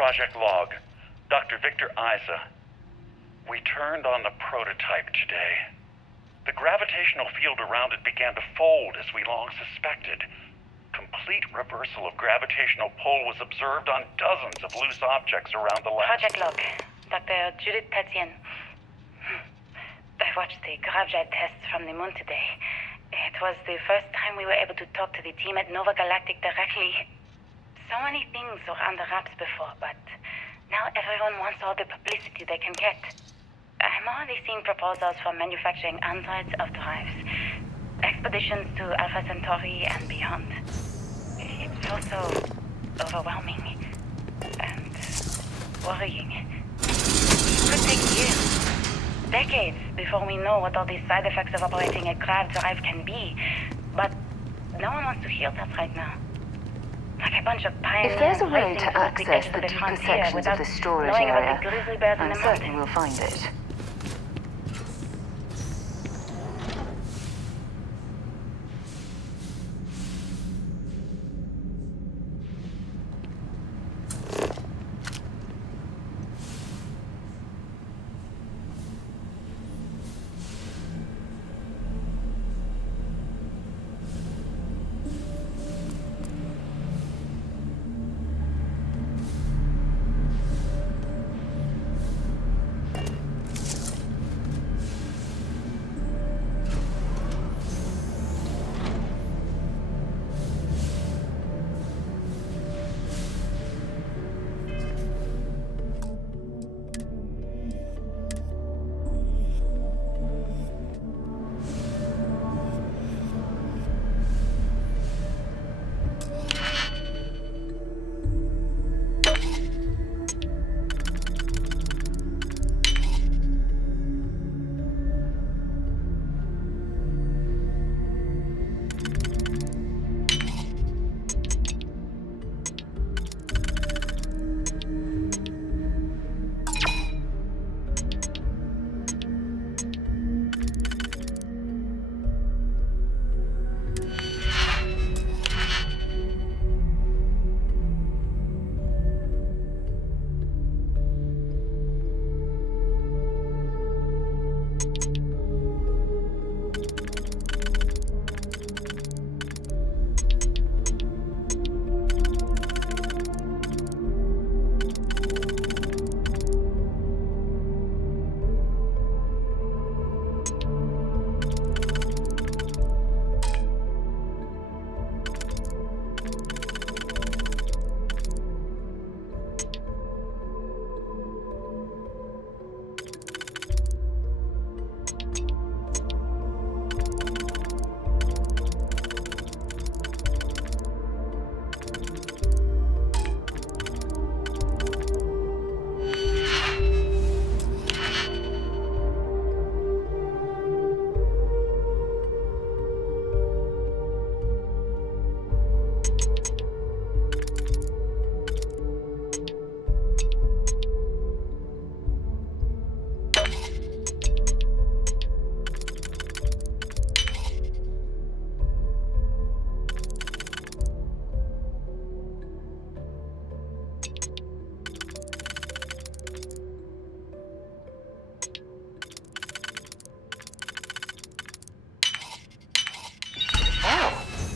Project log. Dr. Victor Iza. We turned on the prototype today. The gravitational field around it began to fold as we long suspected. Complete reversal of gravitational pull was observed on dozens of loose objects around the lab. Project log. Dr. Judith Tatien. I watched the gravjet tests from the moon today. It was the first time we were able to talk to the team at Nova Galactic directly. So many things were under wraps before, but now everyone wants all the publicity they can get. I'm already seeing proposals for manufacturing androids of drives, expeditions to Alpha Centauri and beyond. It's also overwhelming and worrying. It could take years, decades, before we know what all these side effects of operating a grav drive can be. But no one wants to hear that right now. Like a bunch of pioneers. If there's a way racing to towards the access edge of the the deeper frontier sections of without the storage knowing about area, the grizzly bears in I'm the certain mountains. we'll find it.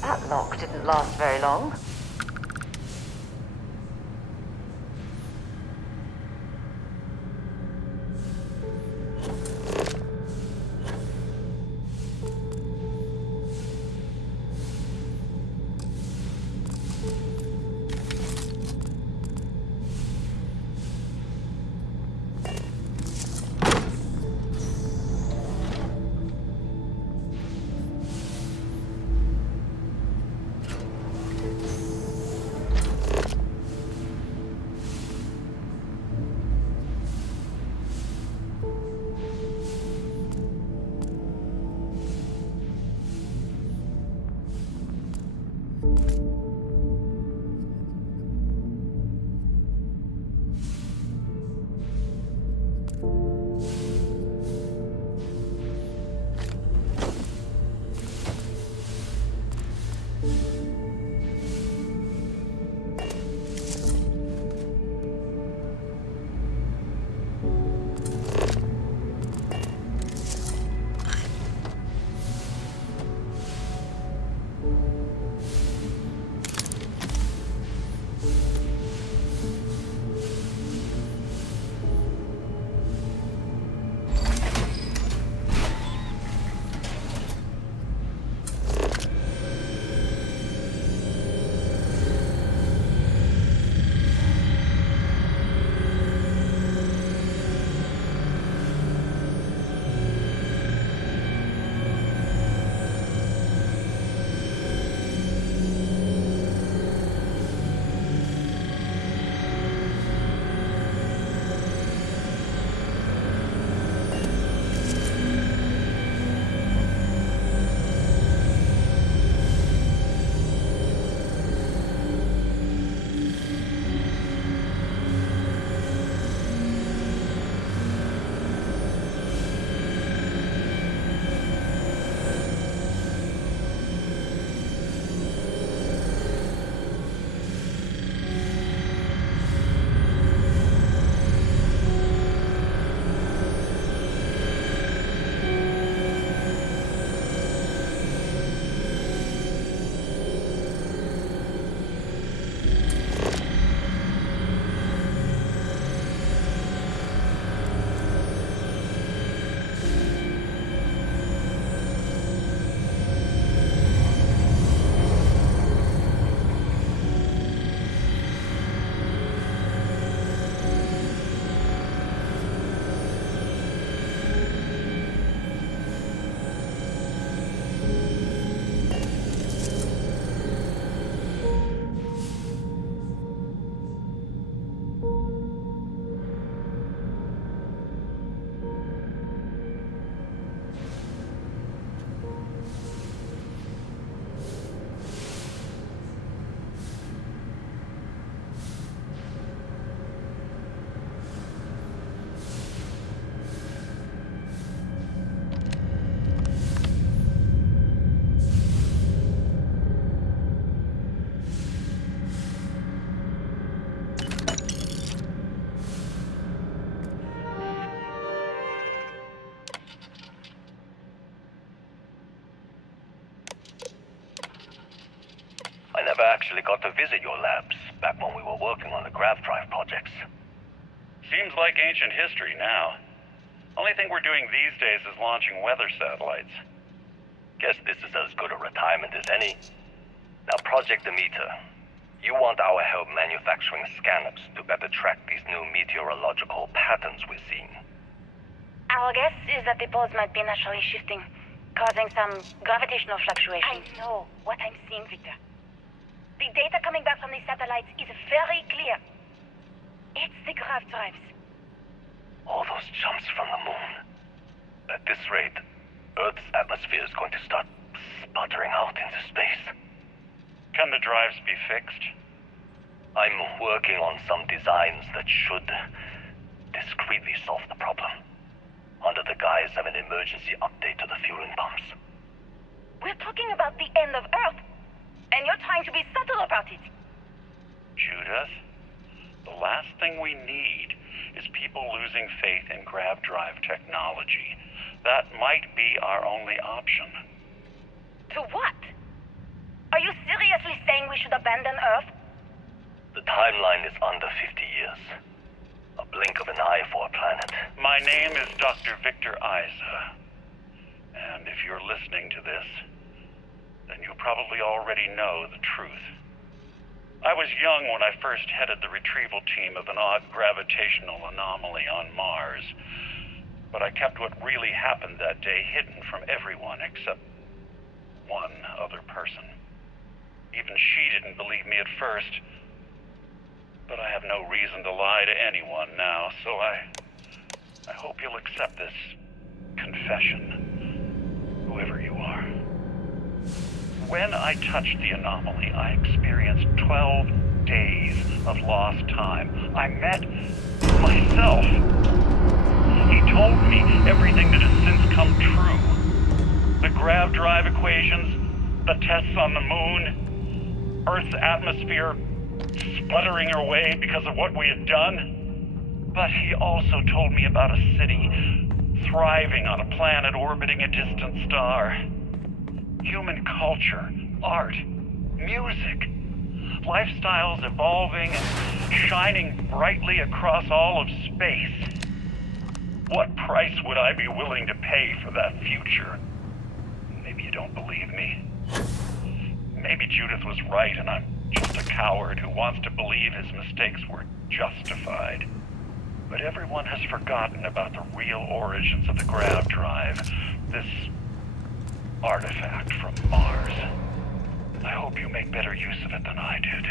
That lock didn't last very long. actually got to visit your labs back when we were working on the grav drive projects. Seems like ancient history now. Only thing we're doing these days is launching weather satellites. Guess this is as good a retirement as any. Now, Project Demeter. You want our help manufacturing scanners to better track these new meteorological patterns we're seeing. Our guess is that the poles might be naturally shifting, causing some gravitational fluctuations. I know what I'm seeing, Victor. The data coming back from the satellites is very clear. It's the grav drives. All those jumps from the moon. At this rate, Earth's atmosphere is going to start sputtering out into space. Can the drives be fixed? I'm working on some designs that should discreetly solve the problem, under the guise of an emergency update to the fueling pumps. We're talking about the end of Earth, and you're trying to be subtle about it. Judith, the last thing we need is people losing faith in grav drive technology. That might be our only option. To what? Are you seriously saying we should abandon Earth? The timeline is under 50 years. A blink of an eye for a planet. My name is Dr. Victor Icer. And if you're listening to this, then you probably already know the truth. I was young when I first headed the retrieval team of an odd gravitational anomaly on Mars. But I kept what really happened that day hidden from everyone except one other person. Even she didn't believe me at first. But I have no reason to lie to anyone now, so I hope you'll accept this confession, whoever you are. When I touched the anomaly, I experienced 12 days of lost time. I met myself. He told me everything that has since come true. The grav drive equations, the tests on the moon, Earth's atmosphere sputtering away because of what we had done. But he also told me about a city thriving on a planet orbiting a distant star. Human culture, art, music, lifestyles evolving and shining brightly across all of space. What price would I be willing to pay for that future? Maybe you don't believe me. Maybe Judith was right and I'm just a coward who wants to believe his mistakes were justified. But everyone has forgotten about the real origins of the grav drive, this artifact from Mars. I hope you make better use of it than I did.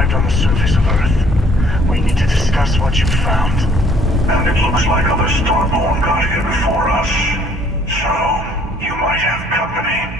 On the surface of Earth. We need to discuss what you've found. And it looks like other Starborn got here before us. So, you might have company.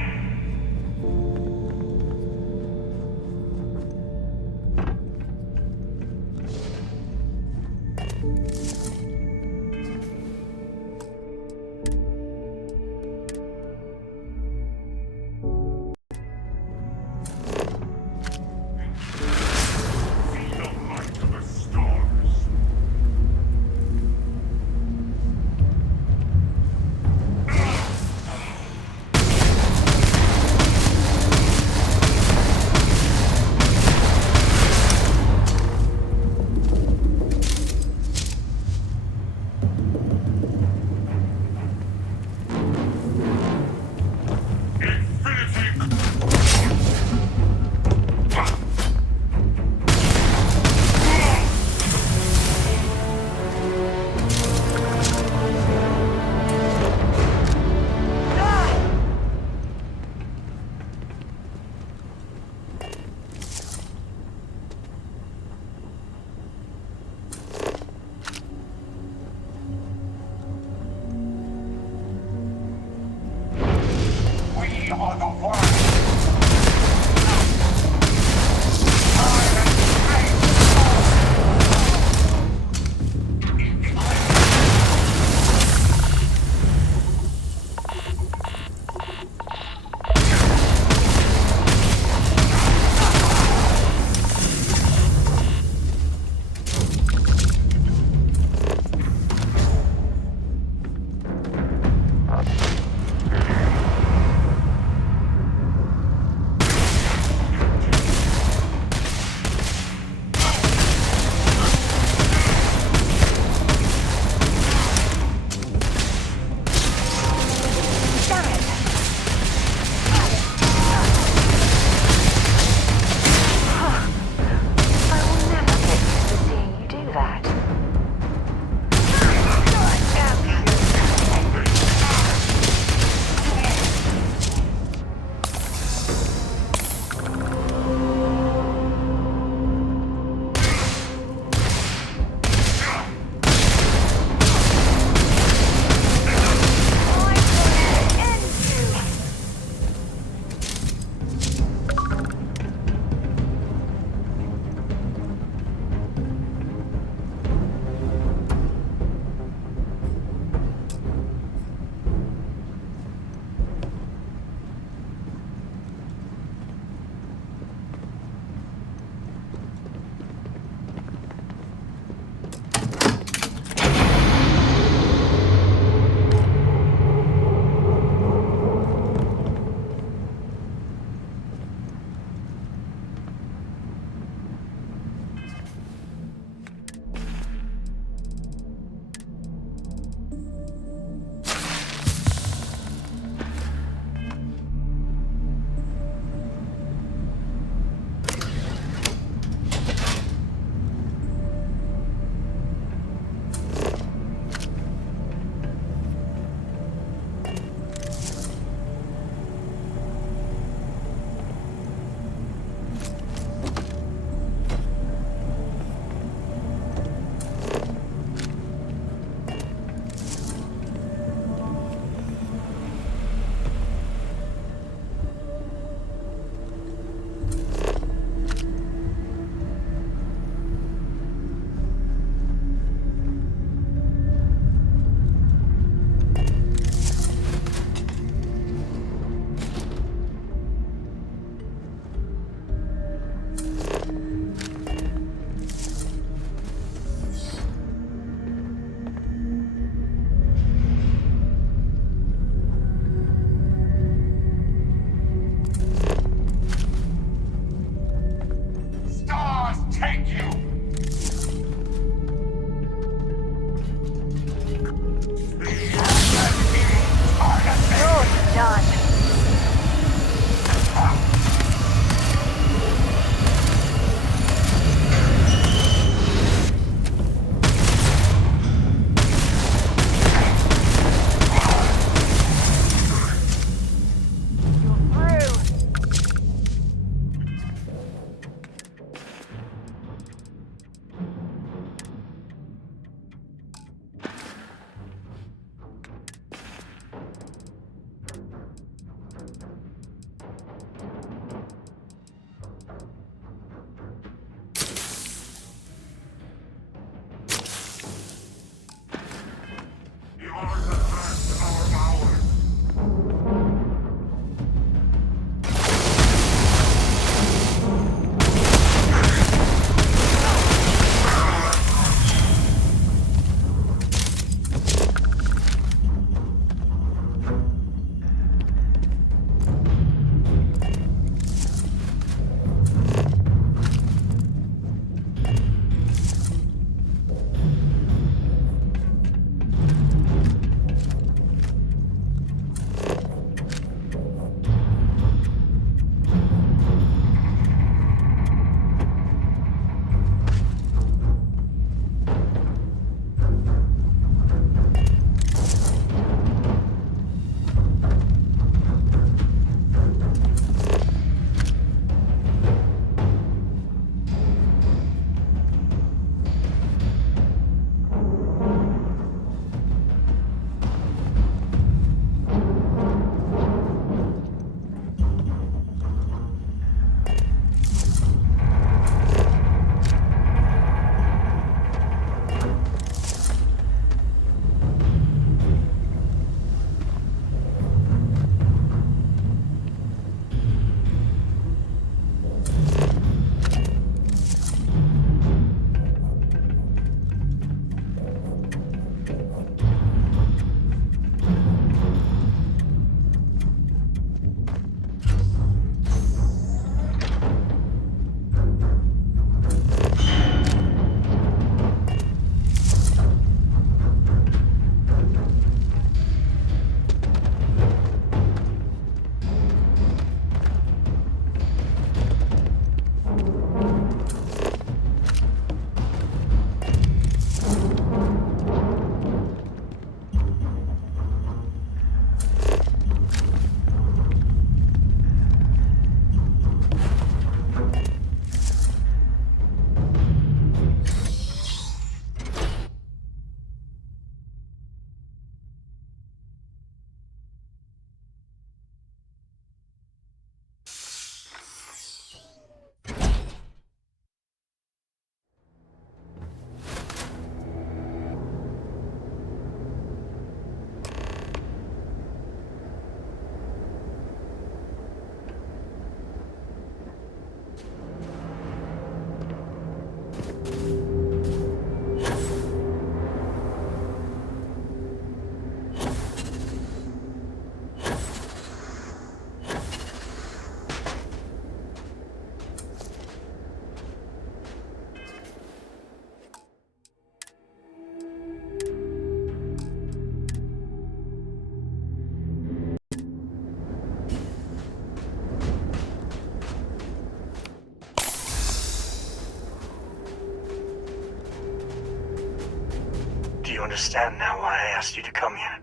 understand now why I asked you to come here.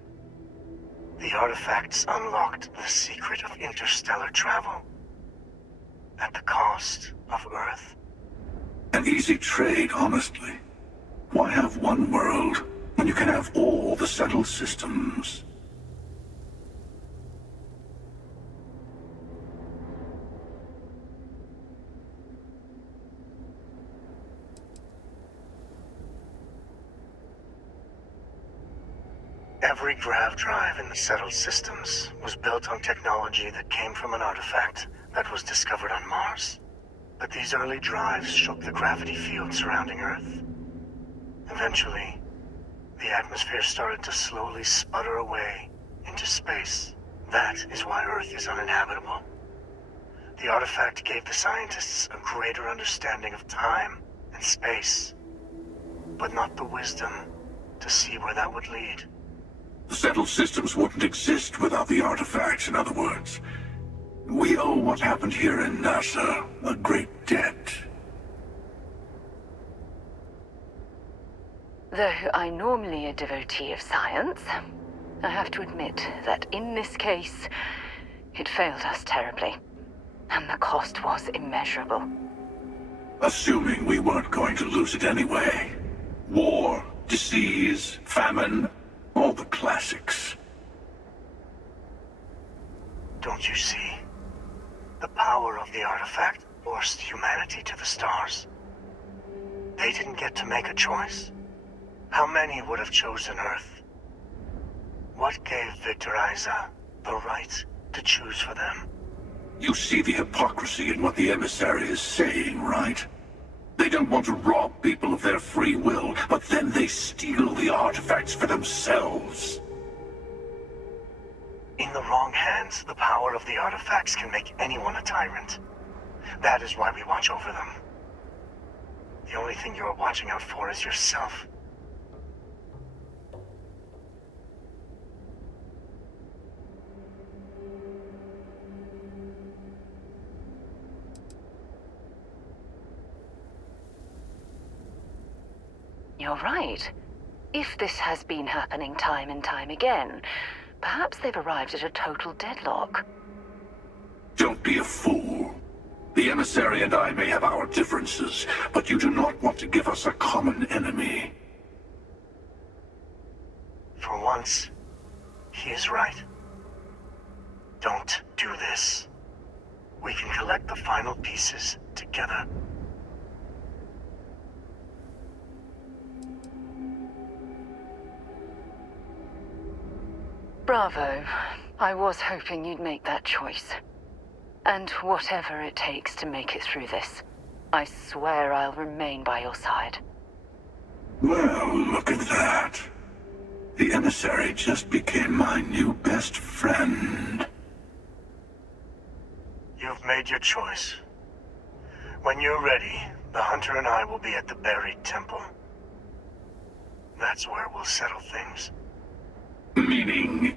The artifacts unlocked the secret of interstellar travel. At the cost of Earth. An easy trade, honestly. Why have one world when you can have all the settled systems? Every grav drive in the settled systems was built on technology that came from an artifact that was discovered on Mars. But these early drives shook the gravity field surrounding Earth. Eventually, the atmosphere started to slowly sputter away into space. That is why Earth is uninhabitable. The artifact gave the scientists a greater understanding of time and space, but not the wisdom to see where that would lead. The settled systems wouldn't exist without the artifacts, in other words. We owe what happened here in NASA a great debt. Though I'm normally a devotee of science, I have to admit that in this case, it failed us terribly. And the cost was immeasurable. Assuming we weren't going to lose it anyway. War, disease, famine, all the classics. Don't you see? The power of the artifact forced humanity to the stars. They didn't get to make a choice. How many would have chosen Earth? What gave Victor Isa the right to choose for them? You see the hypocrisy in what the emissary is saying, right? They don't want to rob people of their free will, but then they steal the artifacts for themselves. In the wrong hands, the power of the artifacts can make anyone a tyrant. That is why we watch over them. The only thing you're watching out for is yourself. You're right. If this has been happening time and time again, perhaps they've arrived at a total deadlock. Don't be a fool. The emissary and I may have our differences, but you do not want to give us a common enemy. For once, he is right. Don't do this. We can collect the final pieces together. Bravo. I was hoping you'd make that choice. And whatever it takes to make it through this, I swear I'll remain by your side. Well, look at that. The emissary just became my new best friend. You've made your choice. When you're ready, the Hunter and I will be at the buried temple. That's where we'll settle things. Meaning,